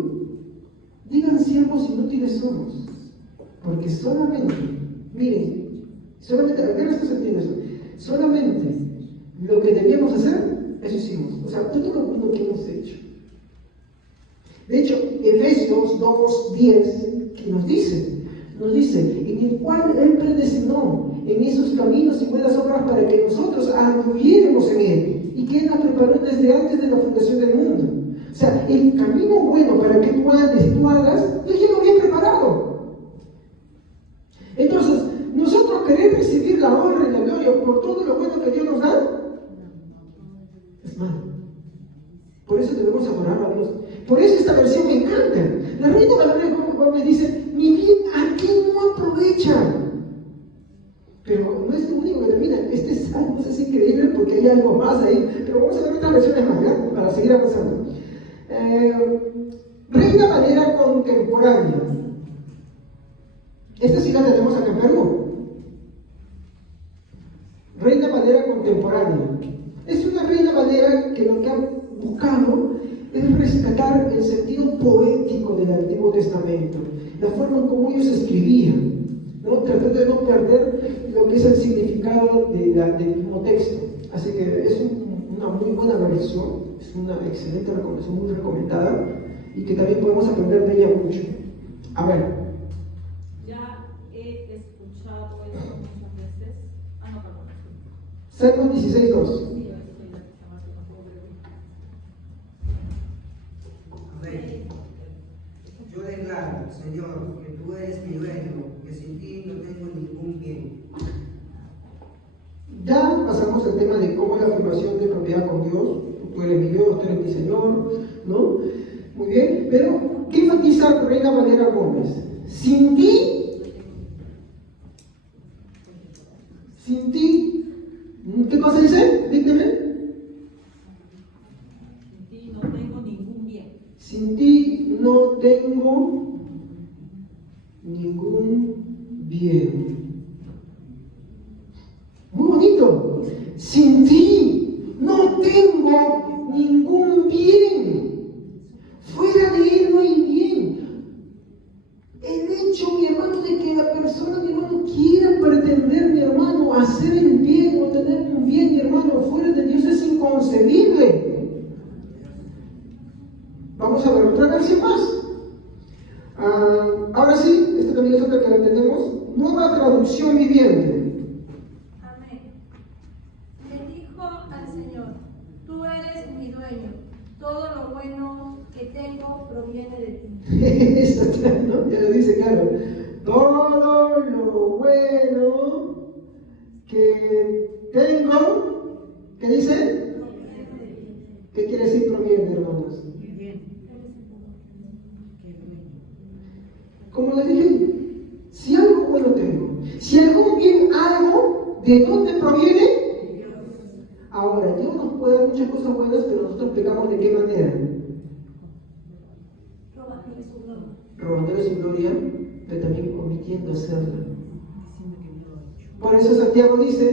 digan siervos inútiles somos, porque solamente, miren, solamente, ¿a qué no estás entendiendo eso? Solamente lo que debíamos hacer, eso hicimos, o sea, todo lo bueno que hemos hecho. De hecho, Efesios 2:10, que nos dice, en el cual Él predestinó en esos caminos y buenas obras para que nosotros anduviéramos en Él, y que Él las preparó desde antes de la fundación del mundo. O sea, el camino bueno para que tú andes y tú hagas, Dios ya lo había preparado. Entonces, nosotros querer recibir la honra y la gloria por todo lo bueno que Dios nos da, es malo. Por eso debemos adorar a Dios. Por eso esta versión me encanta. La Reina Valera Gómez dice, mi bien aquí no aprovecha. Pero no es lo único que termina. Este salmo es increíble porque hay algo más ahí. Pero vamos a ver otras versiones más, ¿ya? Para seguir avanzando. Reina Valera contemporánea. Esta sí la tenemos acá en Perú. Reina Valera contemporánea. Es una Reina Valera que lo que ha buscado es rescatar el sentido poético del Antiguo Testamento, la forma en cómo ellos escribían. ¿no? Tratando de no perder lo que es el significado del mismo texto. Así que es una muy buena versión, es una excelente recomendación, muy recomendada, y que también podemos aprender de ella mucho. A ver. Ya he escuchado esto muchas veces. Ah, no, perdón. Salmo 16:2. Sí, yo soy la que se llama, que no puedo ver. Amén. Yo declaro, Señor, que tú eres mi dueño, que sin ti no tengo ningún bien. Ya pasamos el tema de cómo es la afirmación de propiedad con Dios. Tú eres mi Dios, tú eres mi Señor, ¿no? Muy bien, pero ¿qué enfatiza Reina Valera Gómez? Sin ti, ¿qué cosa dice? Dígame. Sin ti no tengo ningún bien. Sin ti no tengo ningún bien. Muy bonito. Sin ti no tengo ningún bien. Fuera de Él no hay bien. El hecho, mi hermano, de que la persona, mi hermano, quiera pretender, mi hermano, hacer el bien o tener un bien, mi hermano, fuera de Dios es inconcebible. Vamos a ver otra versión más. Ahora sí, esta también es otra que la tenemos. Nueva traducción viviente. Amén. Bendijo al Señor. Tú eres mi dueño. Todo lo bueno que tengo proviene de ti. Eso, ¿no? Ya lo dice claro. Todo lo bueno que tengo, ¿qué dice? ¿Qué quiere decir proviene, hermanos? Bien. Qué bueno. Como les dije, si algo bueno tengo, si algún bien hago, ¿de dónde proviene? Dios. Ahora, Dios nos puede dar muchas cosas buenas, pero nosotros pecamos de qué manera? Robándole su gloria. Robándole su gloria, pero también omitiendo hacerla. Diciendo que no lo ha hecho. Por eso Santiago dice,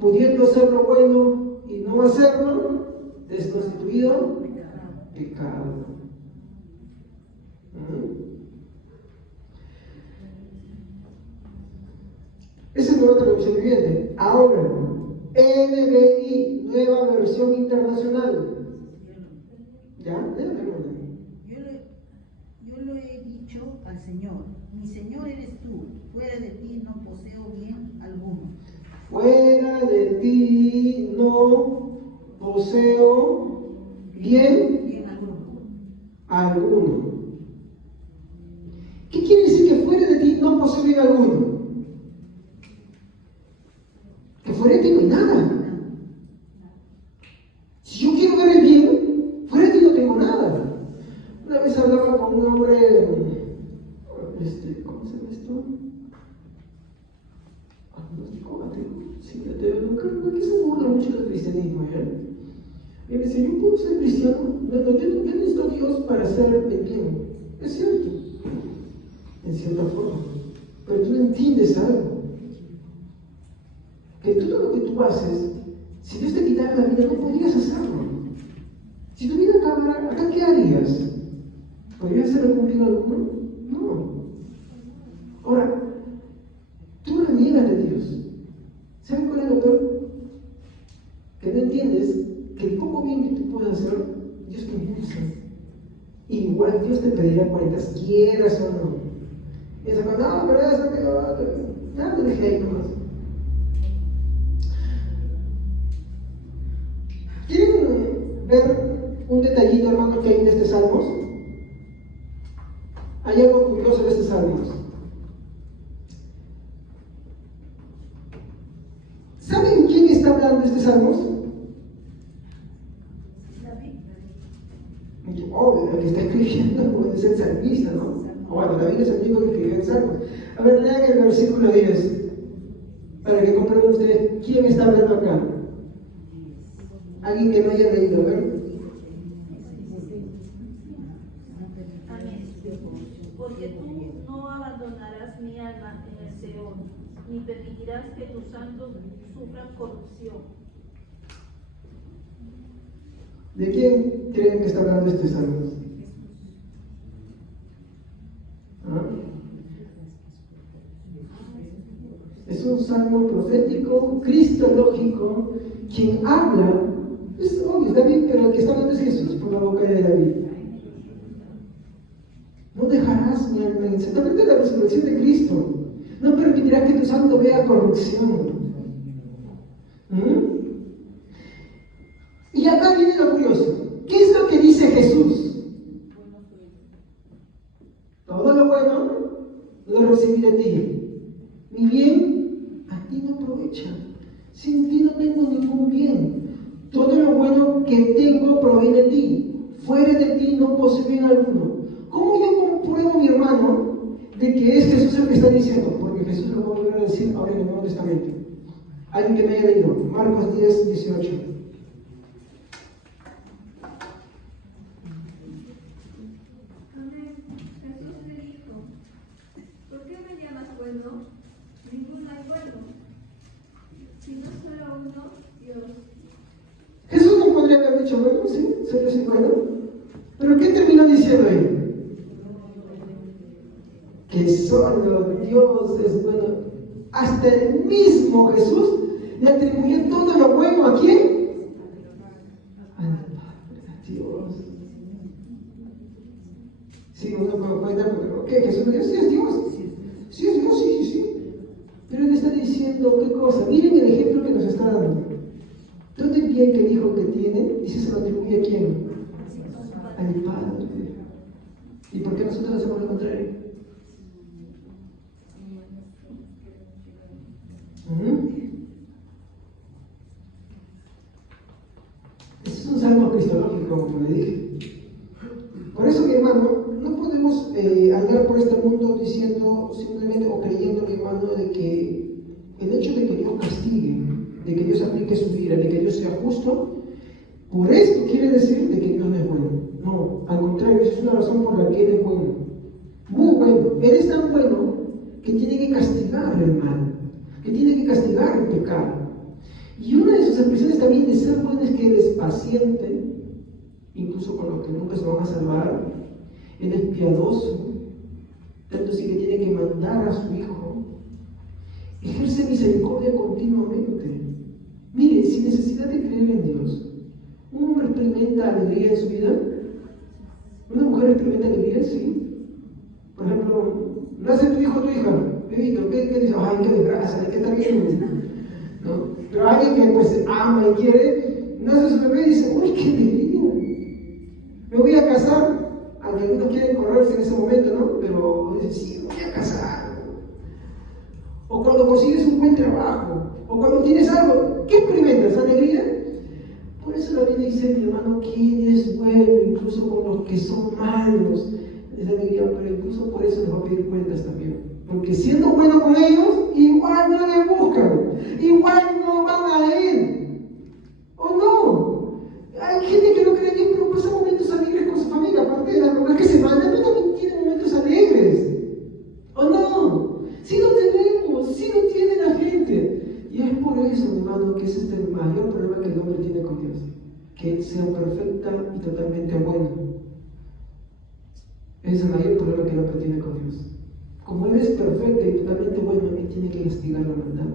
pudiendo hacer lo bueno y no hacerlo, es constituido pecado. Esa es nueva traducción viviente. Ahora, NBI, nueva versión internacional. ¿Ya? Yo lo he dicho al Señor, mi Señor eres tú, fuera de ti no poseo bien alguno. Fuera de ti no poseo bien Bien alguno. alguno. ¿Qué quiere decir que fuera de ti no poseo bien alguno? Que fuera de ti no hay nada. Si yo quiero ver el bien, fuera de ti no tengo nada. Una vez hablaba con un hombre, ¿cómo se llama esto? Agnóstico, ateo. Sí, ateo. Nunca se burla mucho del cristianismo, ¿ya? Y me dice, yo puedo ser cristiano, yo necesito a Dios para hacer el bien. Es cierto, en cierta forma. Pero tú no entiendes algo. Que todo lo que tú haces, si Dios te quitara la vida, no podrías hacerlo. Si tu vida acabara, ¿acá qué harías? ¿Podrías hacer algún bien alguno? No. Ahora, tú reniegas de Dios. ¿Sabes cuál es lo peor? Que no entiendes que el poco bien que tú puedes hacer, Dios te impulsa. Igual Dios te pedirá cuentas, quieras o no. Y esa cosa, no, pero eso que ya lo dejé ahí nomás. ¿Quieren ver un detallito, hermanos, que hay en este Salmos? Hay algo curioso en este Salmos. ¿Saben quién está hablando este Salmos? Obvio, el que está escribiendo puede ser salmista, ¿no? O bueno, David es el único que escribió en Salmos. A ver, lean el versículo 10 para que comprueben ustedes quién está hablando acá. Alguien que no haya leído, a ver. Amén. Porque tú no abandonarás mi alma en el Seol, ni permitirás que tus santos sufran corrupción. ¿De quién creen que está hablando este Salmo? ¿Ah? lógico, cristológico, quien habla, es obvio, es David, pero el que está hablando es Jesús por la boca de David. No dejarás mi alma exactamente la resurrección de Cristo. No permitirás que tu santo vea corrupción. Y acá viene lo curioso. ¿Qué es lo que dice Jesús? Todo lo bueno lo recibí de ti. Mi bien a ti no aprovecha. Sin ti no tengo ningún bien. Todo lo bueno que tengo proviene de ti. Fuera de ti no poseo bien alguno. ¿Cómo yo compruebo, mi hermano, de que es Jesús el que está diciendo? Porque Jesús lo va a volver a decir ahora en el Nuevo Testamento. Alguien que me haya leído, Marcos 10, 18. Amén. Jesús le dijo, ¿por qué me llamas bueno? Ninguno hay bueno, sino solo uno, Dios. Jesús no podría haber dicho bueno, sí, solo es bueno. Pero ¿qué terminó diciendo él? Que solo Dios es bueno. Hasta el mismo Jesús le atribuyó todo lo bueno ¿a quién? Al Padre, a Dios. Sí, uno puede dar, pero ¿qué? ¿Jesús es Dios? Sí es Dios. Sí es Dios, sí. Pero él está diciendo qué cosa. Miren el ejemplo que nos está dando. Todo el bien que dijo que tiene, dice se lo atribuye a quién? Al Padre. ¿Y por qué nosotros hacemos lo contrario? Ese es un salmo cristológico, como le dije. Por eso, mi hermano, no podemos andar por este mundo diciendo simplemente o creyendo, mi hermano, de que el hecho de que Dios castigue, de que Dios aplique su ira, de que Dios sea justo, por esto quiere decir de que Dios no es bueno. No, al contrario, esa es una razón por la que Él es bueno. Muy bueno. Él es tan bueno que tiene que castigar el mal, que tiene que castigar el pecado. Y una de sus expresiones también de ser bueno es que Él es paciente, incluso con los que nunca se van a salvar. Él es piadoso, tanto así que tiene que mandar a su Hijo. Ejerce misericordia continuamente. Mire, sin necesidad de creer en Dios, ¿un hombre experimenta alegría en su vida? ¿Una mujer experimenta alegría? Sí. Por ejemplo, nace tu hijo o tu hija. ¿Qué dice? Ay, qué desgracia, hay que estar bien. ¿No? Pero alguien que pues ama y quiere, nace su bebé y dice, uy, qué alegría. Me voy a casar. Aunque algunos quieren correrse en ese momento, ¿no? Pero dicen, sí, me voy a casar. O cuando consigues un buen trabajo, o cuando tienes algo, ¿qué experimentas? ¿Alegría? Por eso la Biblia dice, mi hermano, ¿quién es bueno? Incluso con los que son malos. Es alegría, pero incluso por eso les va a pedir cuentas también. Porque siendo bueno con ellos, igual no le buscan, igual no van a Él. ¿O no? Hay gente que no cree en Dios, pero pasa momentos alegres con su familia, aparte de la normal que se manda, pero también tiene momentos alegres. ¿O no? Sí lo tenemos, sí lo tiene la gente. Y es por eso, mi hermano, que ese es el mayor problema que el hombre tiene con Dios. Que Él sea perfecta y totalmente bueno. Ese es el mayor problema que el hombre tiene con Dios. Como Él es perfecto y totalmente bueno, Él tiene que castigar la maldad.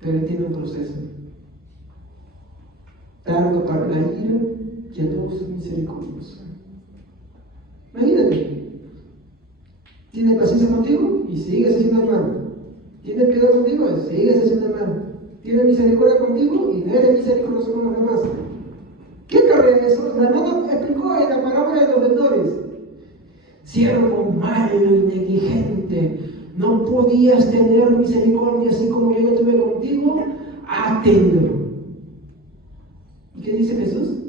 Pero Él tiene un proceso. Tardo para la ira y a todos misericordioso. Imagínate. Tiene paciencia contigo y sigues haciendo el mal. Tiene piedad contigo y sigues haciendo el mal. Tiene misericordia contigo y no eres misericordioso con los demás. ¿Qué carrera es eso? La hermana explicó en la parábola de los vendedores. Siervo malo y negligente, no podías tener misericordia así como yo lo tuve contigo, átelo. ¿Y qué dice Jesús?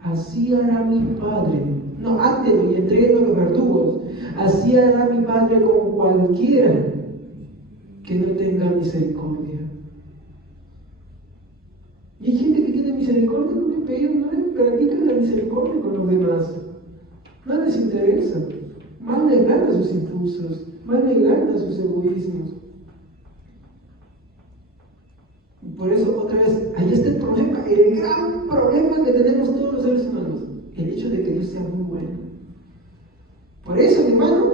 Así hará mi Padre. No, átelo y entréguelo a los verdugos. Así hará mi Padre con cualquiera que no tenga misericordia. Y hay gente que tiene misericordia con el ellos no practican la misericordia con los demás. No les interesa. Van negando sus impulsos, van negando sus egoísmos. Y por eso, otra vez, ahí está el problema, el gran problema que tenemos todos los seres humanos, el hecho de que Dios sea muy bueno. Por eso, mi hermano,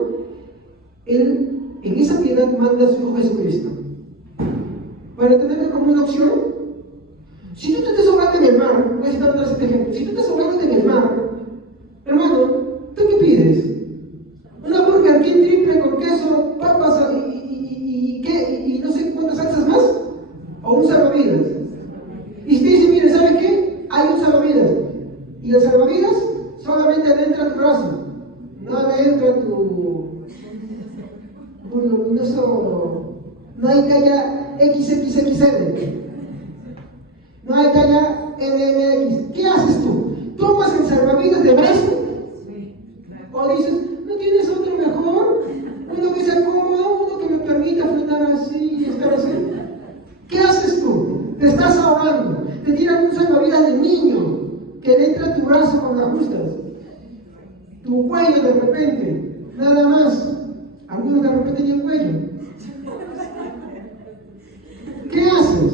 Él en esa piedad manda a su Hijo Jesucristo. para tenerlo como una opción. Si tú te estás ahogando en el mar, voy a citar otra vez este ejemplo, si tú te estás ahogando en el mar, hermano, ¿tú qué pides? ¿Una burger king triple con queso, papas y no sé cuántas salsas más? ¿O un salvavidas? Y si te dice, mire, ¿sabe qué? Hay un salvavidas. Y el salvavidas solamente le entra a tu brazo, no le entra a tu luminoso, no hay talla XXXL, no hay talla MMX. ¿Qué haces tú? ¿Tomas el salvavidas de brazo? ¿O dices, no tienes otro mejor? Uno que sea cómodo, uno que me permita flotar así y estar así. ¿Qué haces tú? Te estás ahogando, te tiran un salvavidas de niño que le entra a tu brazo cuando ajustas, tu cuello de repente, nada más. Algunos de repente ni el cuello. ¿Qué haces?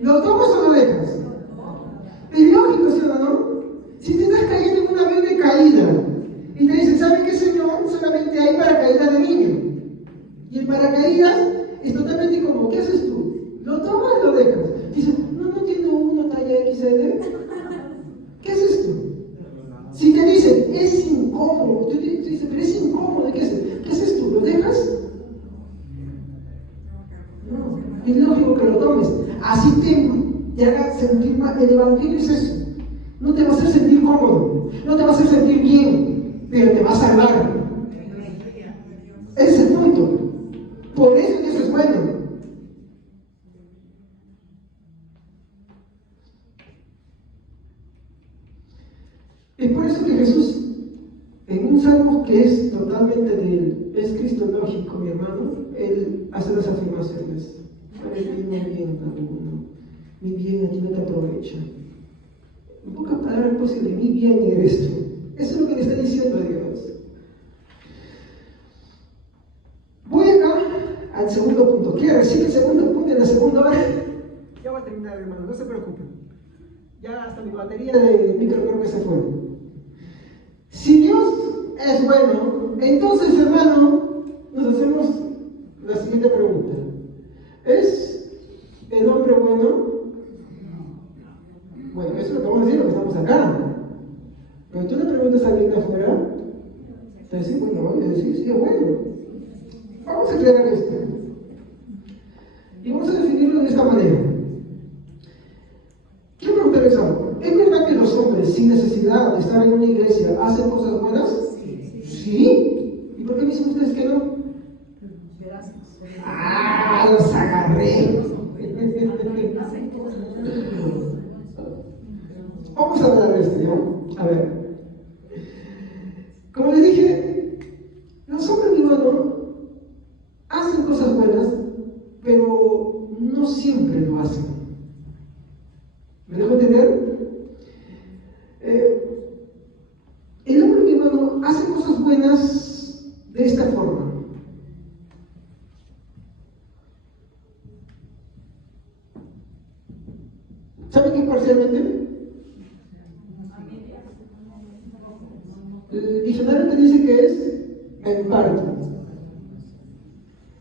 ¿Lo tomas o lo dejas? Es lógico, ¿sí o no? Si te estás cayendo en un avión de caída y te dicen, ¿sabe qué, señor? Solamente hay paracaídas de niño. Y el paracaídas es totalmente como, ¿qué haces tú? ¿Lo tomas o lo dejas? Dices, no tengo uno talla XL. ¿Qué haces tú? Si te dicen, es incómodo, tú dices, pero es incómodo, ¿qué haces? ¿Qué haces tú? ¿Lo dejas? No, es lógico que lo tomes. Así te haga sentir mal. El evangelio es eso. No te va a hacer sentir cómodo, no te va a hacer sentir bien, pero te va a salvar. Ese es el punto. Por eso Dios es bueno. Es por eso que Jesús, en un salmo que es totalmente de él, es cristológico, mi hermano, él hace las afirmaciones. Mi bien cada uno, mi bien a ti no te aprovecha. En pocas palabras posibles, mi bien eres tú. Eso es lo que le está diciendo a Dios. Voy acá al segundo punto. Quiero decir el segundo punto en la segunda hora. Ya voy a terminar, hermano, no se preocupen. Ya hasta mi batería de micro creo que se fue. Si Dios es bueno, entonces, hermano, nos hacemos la siguiente pregunta. ¿Es el hombre bueno? Bueno, eso es lo que vamos a decir, lo que estamos acá. Pero tú le preguntas a alguien de afuera, te dice, bueno, voy a decir, sí, es bueno. Vamos a aclarar esto. Y vamos a definirlo de esta manera. Quiero preguntarles algo. ¿Es verdad que los hombres, sin necesidad de estar en una iglesia, hacen cosas buenas? ¿Sí? ¿Y por qué me dicen ustedes que no? ¡Ah! ¡Los agarré! Vamos a hablar de esto, ¿ya? A ver. Como les dije, los hombres, mi hermano, hacen cosas buenas, pero no siempre lo hacen. ¿Me dejo entender? El hombre, mi hermano, hace cosas buenas de esta forma. ¿Saben qué parcialmente? El diccionario te dice que es en parte.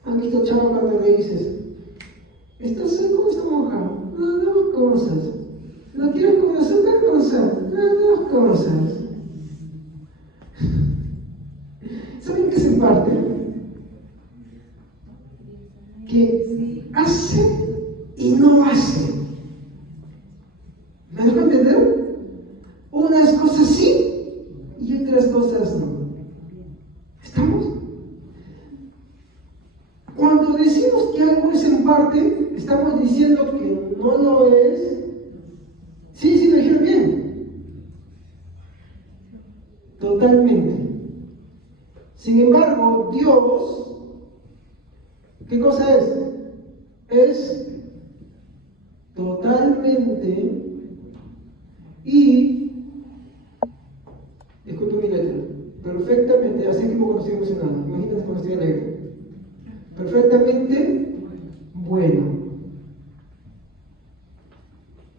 ¿Han visto chavo cuando le dices, ¿estás seco o está mojado? No, dos cosas. ¿Lo quieres con azúcar o con sal? No, dos cosas. ¿Saben qué es en parte? Que hace y no hace. ¿Me dejo entender? Unas cosas sí y otras cosas no. ¿Estamos? Cuando decimos que algo es en parte, estamos diciendo que no lo es. Sí, lo dijeron bien. Totalmente. Sin embargo, Dios, ¿qué cosa es? Es totalmente y, disculpe mi letra, perfectamente, así como cuando estoy emocionado, imagínense cuando estoy alegre, perfectamente bueno.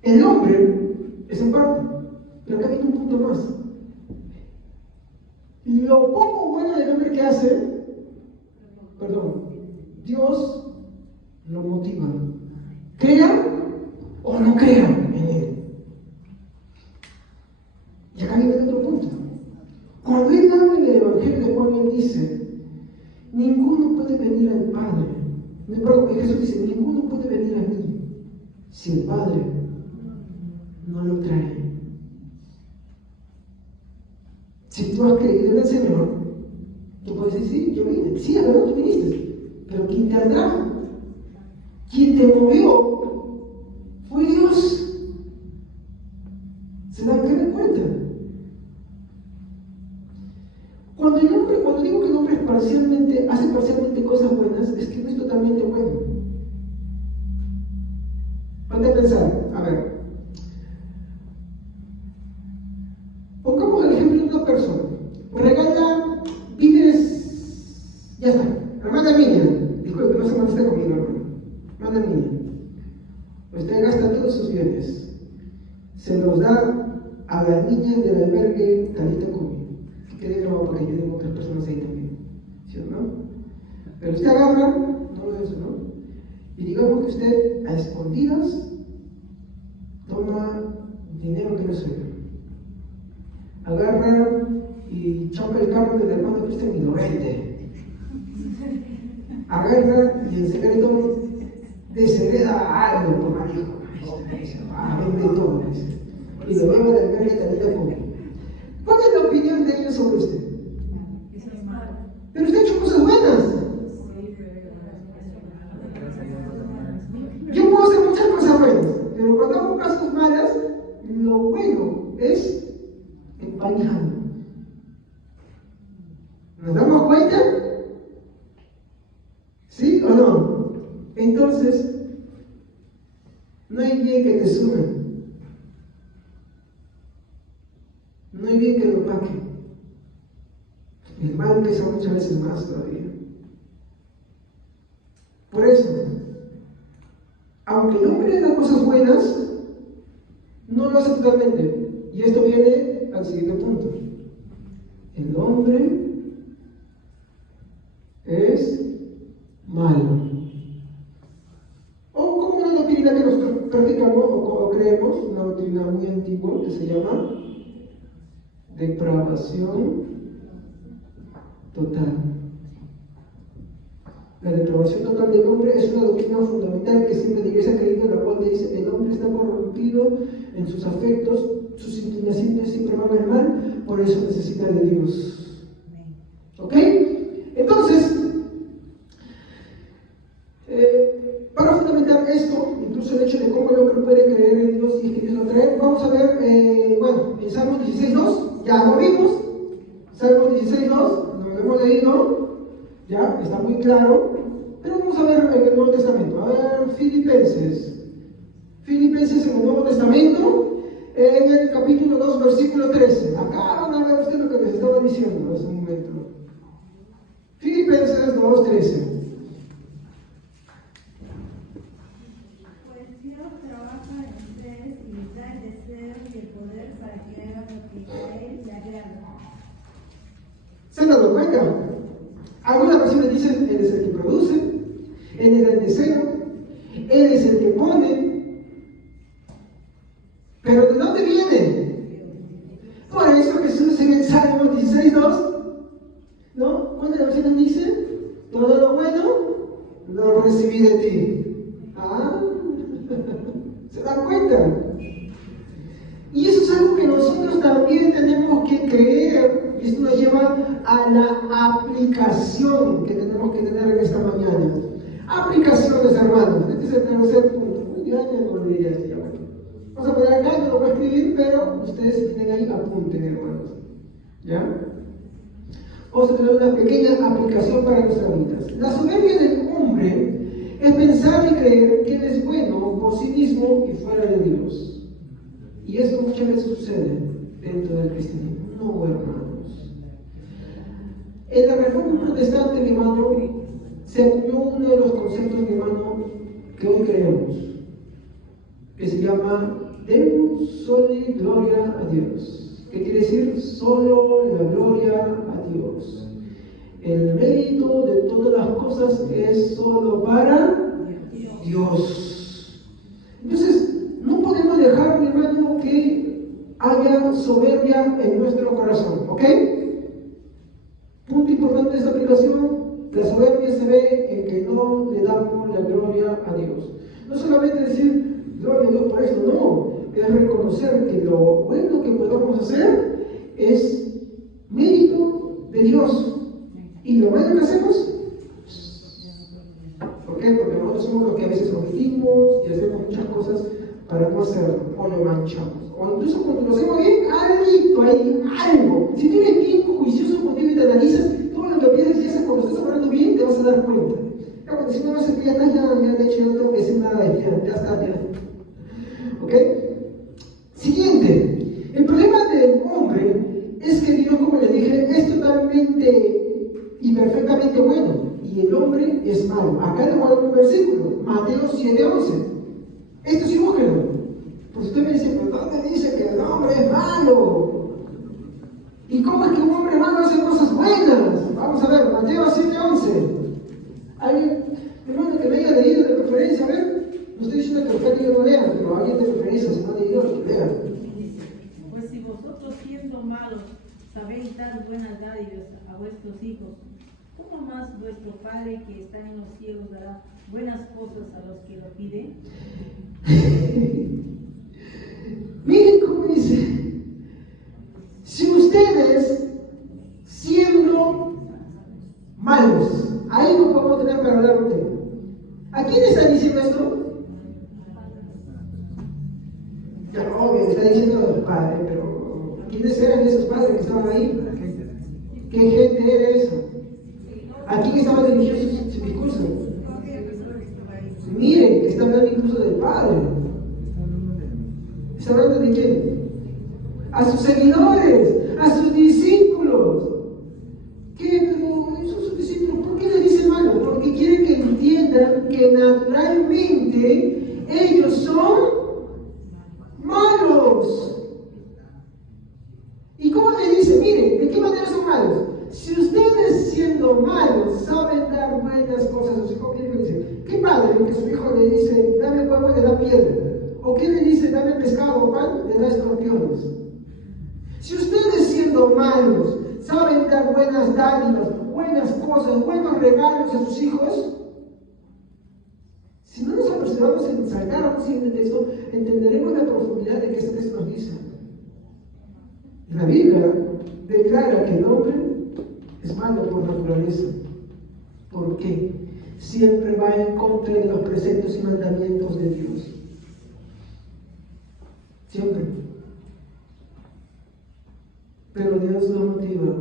El hombre es en parte, pero acá viene un punto más. Lo poco bueno del hombre que hace, Dios lo motiva. Crea o no crea en Él. Y acá viene otro punto. Cuando Él habla en el Evangelio de Juan, Él dice, ninguno puede venir al Padre. Perdón, Jesús dice, ninguno puede venir a mí si el Padre no lo trae. Si tú has creído en el Señor, tú puedes decir, sí, yo vine. Sí, a verdad, tú viniste. Pero ¿quién te atrajo? ¿Quién te movió? Fue Dios. ¿Se dan cuenta? Cuando digo que el hombre hace parcialmente cosas buenas, es que no es totalmente bueno. Ponte a pensar, a ver. Pongamos el ejemplo de una persona. Regala víveres, ya está. Hermana Miña, disculpe, no se moleste conmigo, hermano. Hermana Miña, usted gasta todos sus bienes, se los da a las niñas del albergue Talita Cumi. Que quede grabado para que ayuden a otras personas ahí también, ¿sí o no? Pero usted agarra, no lo eso, ¿no? Y digamos que usted a escondidas toma dinero que no es suyo. Agarra y choca el carro del hermano Cristian y lo vende. Agarra y en secreto deshereda algo por marido. Vende todo. Y lo lleva al albergue Talita Cumi. ¿Cuál es la opinión de ellos sobre usted? Pero usted ha hecho cosas buenas. Yo puedo hacer muchas cosas buenas, pero cuando hago cosas malas, lo bueno es empañarlo. ¿Nos damos cuenta? ¿Sí o no? Entonces, no hay bien que te sume. No hay bien que lo opaque. El mal pesa muchas veces más todavía. Por eso, aunque el hombre haga cosas buenas, no lo hace totalmente. Y esto viene al siguiente punto. El hombre es malo. O como una doctrina que nosotros practicamos o creemos, una doctrina muy antigua que se llama depravación total. La depravación total del hombre es una doctrina fundamental que siempre la Iglesia ha creído, en la cual dice el hombre está corrompido en sus afectos, sus inclinaciones siempre van al mal, por eso necesita de Dios. ¿Ok? Entonces, para fundamentar esto, incluso el hecho de cómo el hombre puede creer en Dios y que Dios lo trae, vamos a ver, en Salmos 16.2, ya lo vimos, Salmos 16.2, lo hemos leído, ya está muy claro, pero vamos a ver en el Nuevo Testamento, a ver, Filipenses en el Nuevo Testamento, en el capítulo 2, versículo 13, acá van a ver ustedes lo que les estaba diciendo hace un momento, Filipenses 2.13. ¿Se han dado cuenta? Algunas versiones dicen, Él es el que produce, Él es el deseo, Él es el que pone. ¿Pero de dónde viene? Por eso Jesús en el Salmo 16.2, ¿no? ¿Cuántas versiones dice? Todo lo bueno lo recibí de ti. ¿Ah? ¿Se dan cuenta? Y eso es algo que nosotros también tenemos que creer, y esto nos lleva a la aplicación que tenemos que tener en esta mañana. Aplicaciones, hermanos. Este es el tercer punto. Ya no olvidé esto, ya bueno. Vamos a poner acá, yo lo voy a escribir, pero ustedes tienen ahí, apunten, hermanos. ¿Ya? Vamos a tener una pequeña aplicación para nuestras vidas. La soberbia del hombre es pensar y creer que él es bueno por sí mismo y fuera de Dios. Y esto muchas veces sucede dentro del cristianismo. No, hermanos. En la Reforma Protestante, mi hermano, se acuñó uno de los conceptos, mi hermano, que hoy creemos, que se llama Deus soli gloria a Dios. ¿Qué quiere decir? Solo la gloria a Dios. El mérito de todas las cosas es solo para Dios. haya soberbia en nuestro corazón, ¿ok? Punto importante de esta aplicación, la soberbia se ve en que no le damos la gloria a Dios. No solamente decir, gloria a Dios por esto, no, es reconocer que lo bueno que podamos hacer es mérito de Dios. Y lo malo que hacemos, ¿por qué? Porque nosotros somos los que a veces omitimos y hacemos muchas cosas para no hacerlo, o lo manchamos. O incluso cuando lo hacemos bien, hay algo. Si tú eres bien juicioso contigo y te analizas, todo lo que piensas y haces cuando estás hablando bien, te vas a dar cuenta. Ya cuando si no lo haces, ya estás, ya de hecho, ya no tengo que decir nada, ya está, ya. ¿Ok? Siguiente. El problema del hombre es que Dios, como les dije, es totalmente y perfectamente bueno. Y el hombre es malo. Acá le voy a dar un versículo, Mateo 7:11. Esto sí, búsquenlo. Pues usted me dice, ¿pero dónde dice que el hombre es malo? ¿Y cómo es que un hombre malo hace cosas buenas? Vamos a ver, Mateo 7:11. ¿Alguien, hermano, que me haya leído de preferencia? A ver, no estoy diciendo que usted no lea, pero alguien de preferencia, si no ha leído, que lea. Dice, pues si vosotros siendo malos sabéis dar buenas dádivas a vuestros hijos, ¿cómo más vuestro Padre que está en los cielos dará buenas cosas a los que lo piden? Miren cómo dice, si ustedes siendo malos, ahí no podemos tener para hablar un tema. ¿A quién está diciendo esto? Ya obvio, está diciendo a los padres, pero ¿quiénes eran esos padres que estaban ahí? ¿Qué gente era esa? ¿A quién estaba dirigido su discurso? Miren, está hablando incluso del Padre. ¿Está hablando de quién? A sus seguidores, a sus discípulos. ¿Qué? Pero esos son sus discípulos. ¿Por qué les dice malo? Porque quieren que entiendan que naturalmente ellos son malos. ¿Y cómo les dice? Miren, ¿de qué manera son malos? Si ustedes siendo malos saben dar buenas cosas a sus hijos, ¿qué le dice? ¿Qué padre que su hijo le dice, dame huevo, le da piedra? ¿O qué le dice, dame pescado o pan, le da escorpiones? Si ustedes siendo malos saben dar buenas dádivas, buenas cosas, buenos regalos a sus hijos, si no nos apresuramos en saltar a un siguiente texto, entenderemos la profundidad de que este texto nos dice. La Biblia declara que el hombre es malo por naturaleza. ¿Por qué? Siempre va en contra de los preceptos y mandamientos de Dios. Siempre. Pero Dios nos motiva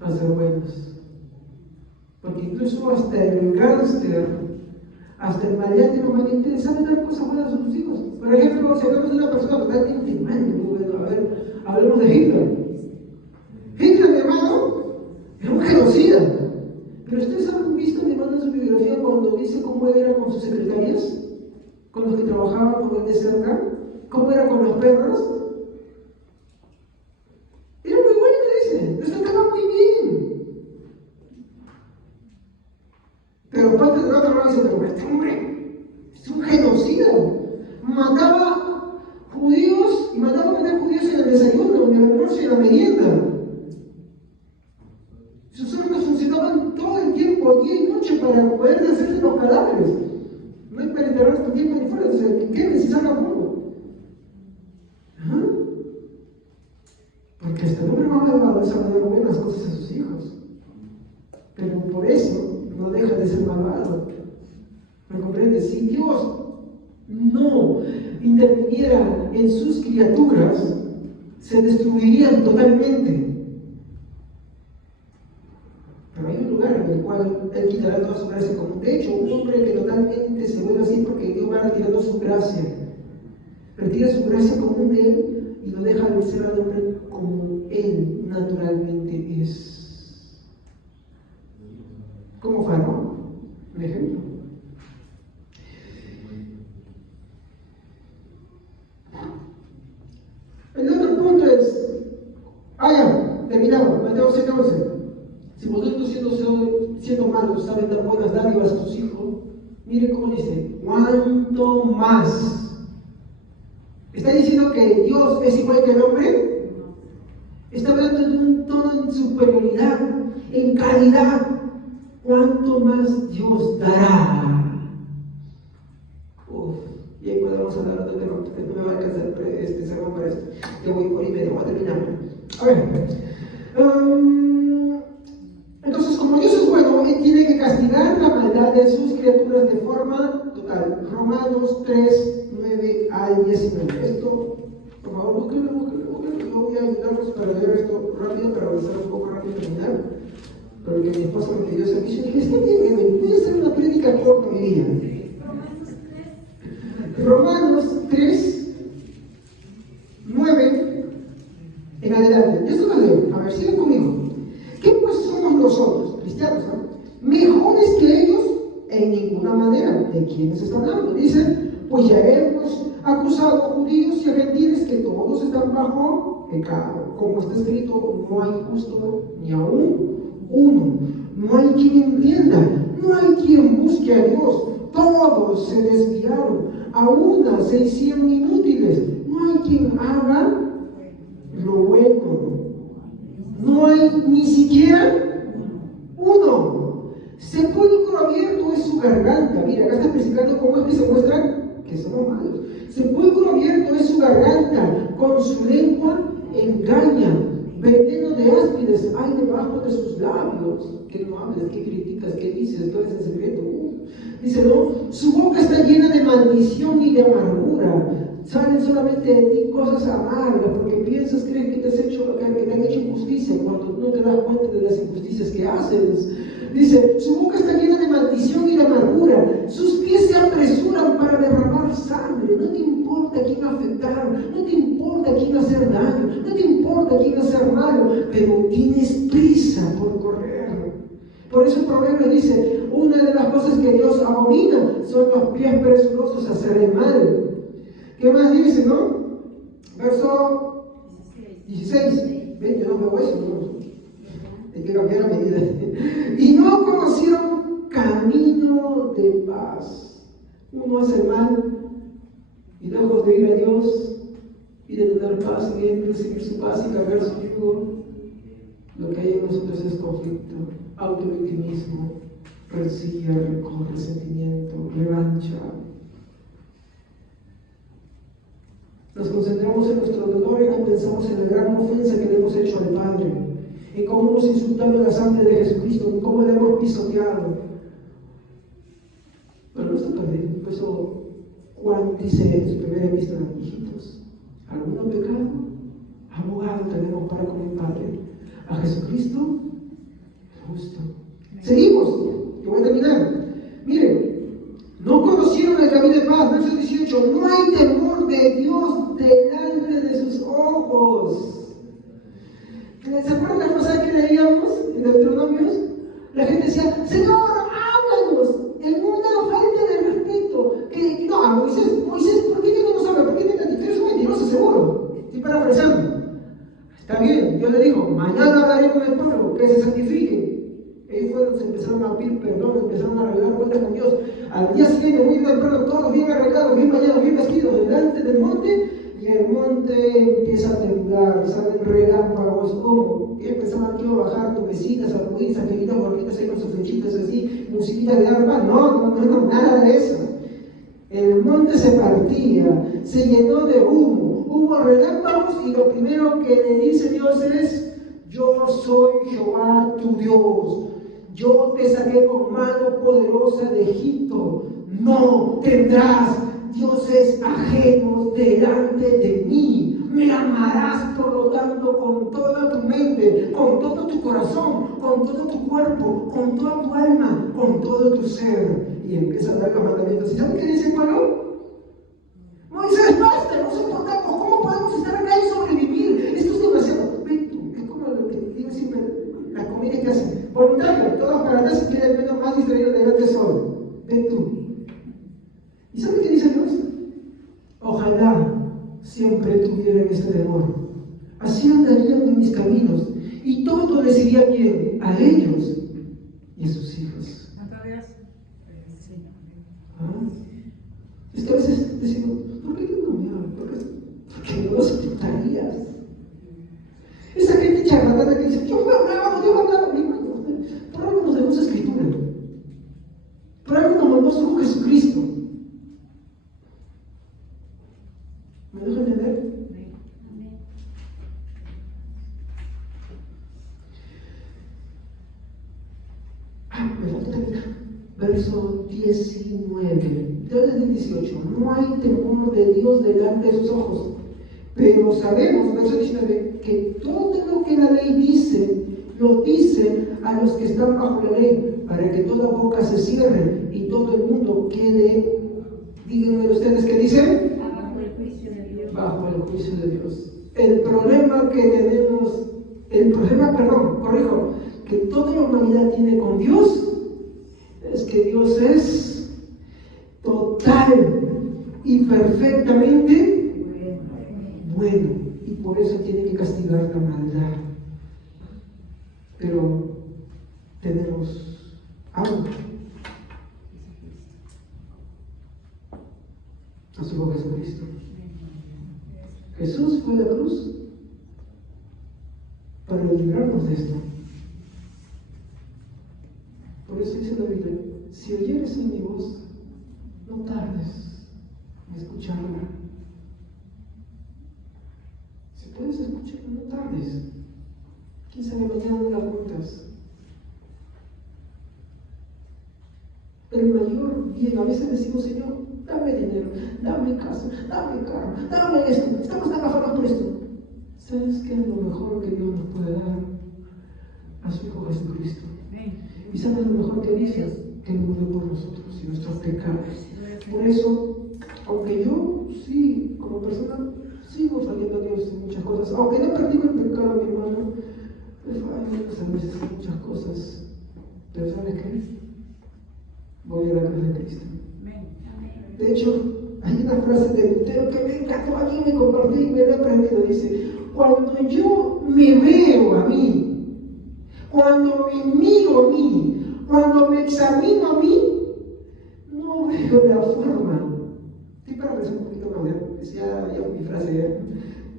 a ser buenos. Porque incluso hasta el gánster, hasta el maleante no malinteresa, sabe dar cosas buenas a sus hijos. Por ejemplo, si hablamos de una persona totalmente mala, muy bueno, a ver, hablemos de Hitler. Hitler, mi hermano, era un genocida. Pero ustedes han visto, mi hermano, en su biografía cuando dice cómo era con sus secretarias, con los que trabajaban con él de cerca, cómo era con los perros. Era muy bueno, dice, los trataba muy bien. Pero parte de otro lado dice, pero este hombre es un genocida. Mataba judíos y mataba a matar judíos en el desayuno, en el almuerzo y en la merienda. Sus órganos funcionaban todo el tiempo, día y noche, para poder deshacerse los cadáveres. No hay para enterrar tu tiempo ni fuera, entonces, ¿qué necesitan poco? Porque hasta el hombre no ha llegado a desarrollar buenas cosas a sus hijos. Pero por eso no deja de ser malvado. ¿Me comprendes? Si Dios no interviniera en sus criaturas, se destruirían totalmente. Pero hay un lugar en el cual Él quitará toda su gracia común. De hecho, un hombre que totalmente se vuelve así porque Dios va retirando su gracia. Retira su gracia común de Él y lo deja de ser al hombre como Él naturalmente es. Como Faraón, un ejemplo. El otro punto es, terminamos, Mateo 7:11. Si vosotros siendo malos saben dar buenas dádivas a sus hijos, miren cómo dice, ¿cuánto más ¿Está diciendo que Dios es igual que el hombre? Está hablando de un tono en superioridad, en calidad. ¿Cuánto más Dios dará? Y ahí podemos hablar de otro tema, porque no me va a alcanzar este sermón para esto. Ya voy por y medio, voy a terminar. A ver. Entonces, como Dios es bueno, Él tiene que castigar la maldad de sus criaturas de forma total. Romanos 3, 9 al 19. Esto, por favor, búsquenlo. Yo voy a ayudarlos para leer esto rápido, para avanzar un poco rápido y terminar. Porque mi esposa me pidió servicio y dije, está bien, voy a hacer una prédica corta hoy día. Romanos 3, 9 en adelante. Yo esto lo leo. A ver, sigan conmigo. ¿Qué pues somos nosotros, cristianos, mejores que ellos? En ninguna manera. ¿De quiénes está hablando? Dice, pues ya hemos acusado a judíos y a gentiles que todos están bajo pecado. Como está escrito, no hay justo ni aún uno. No hay quien entienda, no hay quien busque a Dios. Todos se desviaron, a una se hicieron inútiles. No hay quien haga lo bueno. No hay ni siquiera uno. Sepulcro abierto es su garganta. Mira, acá está explicando cómo es que se muestran que somos malos. Sepulcro abierto es su garganta, con su lengua engaña. Veneno de áspides hay debajo de sus labios. Que no hables, que criticas, que dices, todo es en secreto. Dice, no, su boca está llena de maldición y de amargura. Salen solamente de ti cosas amargas, porque piensas, crees que te han hecho injusticia, cuando no te das cuenta de las injusticias que haces. Dice, su boca está llena de maldición y de amargura, sus pies se apresuran para derramar sangre. No te importa quién afectar, no te importa quién hacer daño, no te importa quién hacer malo, pero tienes prisa por correr. Por eso el proverbio dice, una de las cosas que Dios abomina son los pies presurosos a hacer el mal. ¿Qué más dice, no? Verso 16. Ven, yo no me voy a eso, no. Hay que cambiar la medida. Y no conocieron camino de paz. Uno hace el mal y lejos de ir a Dios y de tener paz y de recibir su paz y cargar su yugo, lo que hay en nosotros es conflicto, autovictimismo, rencilla, rencor, resentimiento, revancha. Nos concentramos en nuestro dolor y no pensamos en la gran ofensa que le hemos hecho al Padre, en cómo hemos insultado la sangre de Jesucristo, en cómo le hemos pisoteado. Pero no está perdido. Por eso Juan dice en su primera epístola, hijitos, ¿alguno pecado? Abogado tenemos para con el Padre, a Jesucristo justo. Seguimos, yo voy a terminar. Miren, no conocieron el camino de paz, verso 18, no hay temor de Dios delante de sus ojos. ¿Se acuerdan la cosa que leíamos en Deuteronomios? La gente decía, Señor, háblanos, en una falta de respeto. No, a Moisés, ¿por qué no nos habla? ¿Por qué tú eres un mentiroso, seguro? Estoy parafraseando. Está bien, Dios le dijo, mañana hablaré con el pueblo, que se santifique. Ellos se empezaron a pedir perdón, empezaron a arreglar cuentas con Dios. Al día siguiente, muy temprano, todos bien arreglados, bien bañados, bien vestidos, delante del monte, y el monte empieza a temblar, salen relámpagos, como y empezaban aquí a bajar nubecitas, arcoíris, angelitas, gorritas ahí con sus flechitas así, musiquitas de arpa. No, nada de eso. El monte se partía, se llenó de humo, hubo relámpagos, y lo primero que le dice Dios es: yo soy Jehová tu Dios. Yo te saqué con mano poderosa de Egipto. No tendrás dioses ajenos delante de mí. Me amarás, por lo tanto, con toda tu mente, con todo tu corazón, con todo tu cuerpo, con toda tu alma, con todo tu ser. Y empieza a dar los mandamientos. ¿Y saben qué dice el pueblo? Moisés, basta, no soportamos. ¿Cómo podemos estar acá y sobrevivir? Esto es demasiado. Es como lo que digo siempre, la comida que hacen. Voluntario, todos para atrás y quieren el menos más distraído delante solo. Ven tú. ¿Y saben qué dice Dios? Ojalá siempre tuvieran este temor. Así andarían en mis caminos, y todo les iría bien a ellos y a sus hijos. ¿Ah? Es que a veces decimos, ¿por qué Dios no me habla? que no los aceptarías. Esa gente charlatana que dice, Dios me hablaba, mi hermano. Por algo nos dejó su escritura. Por algo nos mandó su Jesucristo. ¿Me dejo entender? Me falta también. Verso 19. Desde el 18. No hay temor de Dios delante de sus ojos. Pero sabemos, verso 19, que todo lo que la ley dice, lo dice a los que están bajo la ley, para que toda boca se cierre y todo el mundo quede, díganme ustedes qué dicen, Bajo el juicio de Dios. Bajo el juicio de Dios. El problema que tenemos, que toda la humanidad tiene con Dios, es que Dios es total y perfectamente bueno, y por eso tiene que castigar la maldad. Pero tenemos algo. A su Hijo Jesucristo. Jesús fue a la cruz para librarnos de esto. Por eso dice la Biblia, si oyeres mi voz, no tardes en escucharla. Si puedes escucharla, no tardes. Quién sabe, mañana no la cuentas. El mayor bien, a veces decimos, Señor, dame dinero, dame casa, dame carro, dame esto, estamos trabajando por esto. ¿Sabes qué es lo mejor que Dios nos puede dar? A su Hijo Jesucristo. ¿Y sabes lo mejor que dice? Que Él murió por nosotros y nuestros pecados. Por eso, aunque yo sí, como persona, sigo fallando a Dios en muchas cosas, aunque no practico el pecado, mi hermano, me fallo a veces en muchas cosas. Pero ¿sabes qué? Voy a la cruz de Cristo. De hecho, hay una frase de Lutero que me encantó, aquí me compartí y me he aprendido. Dice, cuando yo me veo a mí, cuando me miro a mí, cuando me examino a mí, no veo la forma. Sí, para que un poquito más, decía ya mi frase,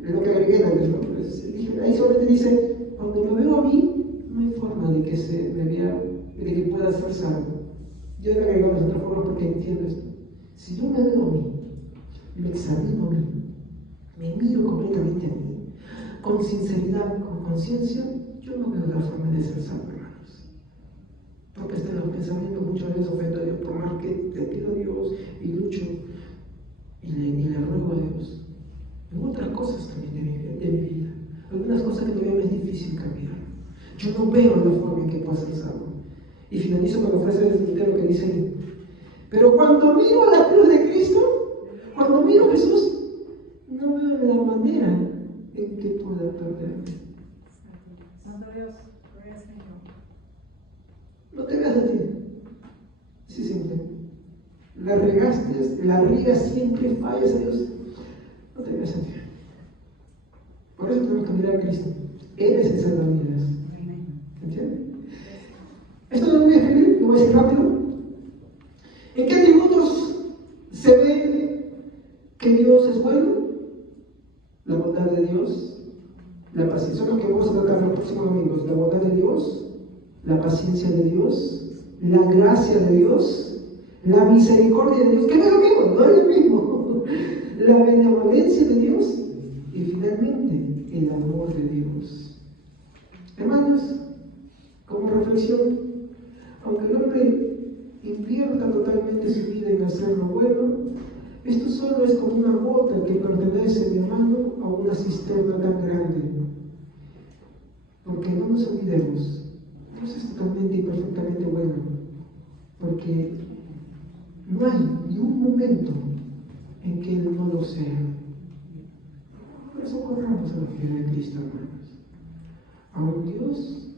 lo que agregué antes, ¿no? Pues, ahí solamente dice, cuando me veo a mí, no hay forma de que se me vea, de que pueda ser salvo. Yo le agrego de otra forma porque entiendo esto. Si yo me veo a mí, me examino a mí, me miro completamente a mí, con sinceridad, con conciencia, yo no veo la forma de ser salvo, hermanos. Porque hasta en los pensamientos muchas veces ofendo a Dios, por más que le pido a Dios y lucho y le ruego a Dios. En otras cosas también de mi vida, algunas cosas que todavía me es difícil cambiar. Yo no veo la forma en que pueda ser salvo. Y finalizo con la frase del Lutero que dice ahí, pero cuando miro a la cruz de Cristo, cuando miro a Jesús, no veo la manera en que pueda perderme. Santo Dios, gloria al Señor. No te veas a ti. Sí, simple. La regaste, la riegas siempre, fallas a Dios. No te veas a ti. Por eso tenemos que mirar a Cristo. Él es el salvavidas. ¿Entiendes? Esto no lo voy a escribir, lo voy a decir rápido. ¿En qué atributos se ve que Dios es bueno? La bondad de Dios, la paciencia. Son los que vamos a tratar los próximos domingos. La bondad de Dios, la paciencia de Dios, la gracia de Dios, la misericordia de Dios, que no es lo mismo, no es lo mismo. La benevolencia de Dios y finalmente el amor de Dios. Hermanos, como reflexión, aunque el hombre invierta totalmente su vida en hacer lo bueno, esto solo es como una gota que pertenece, mi hermano, a una cisterna tan grande. Porque no nos olvidemos, Dios es totalmente y perfectamente bueno, porque no hay ni un momento en que Él no lo sea. Por eso corramos a la figura de Cristo, hermanos. A un Dios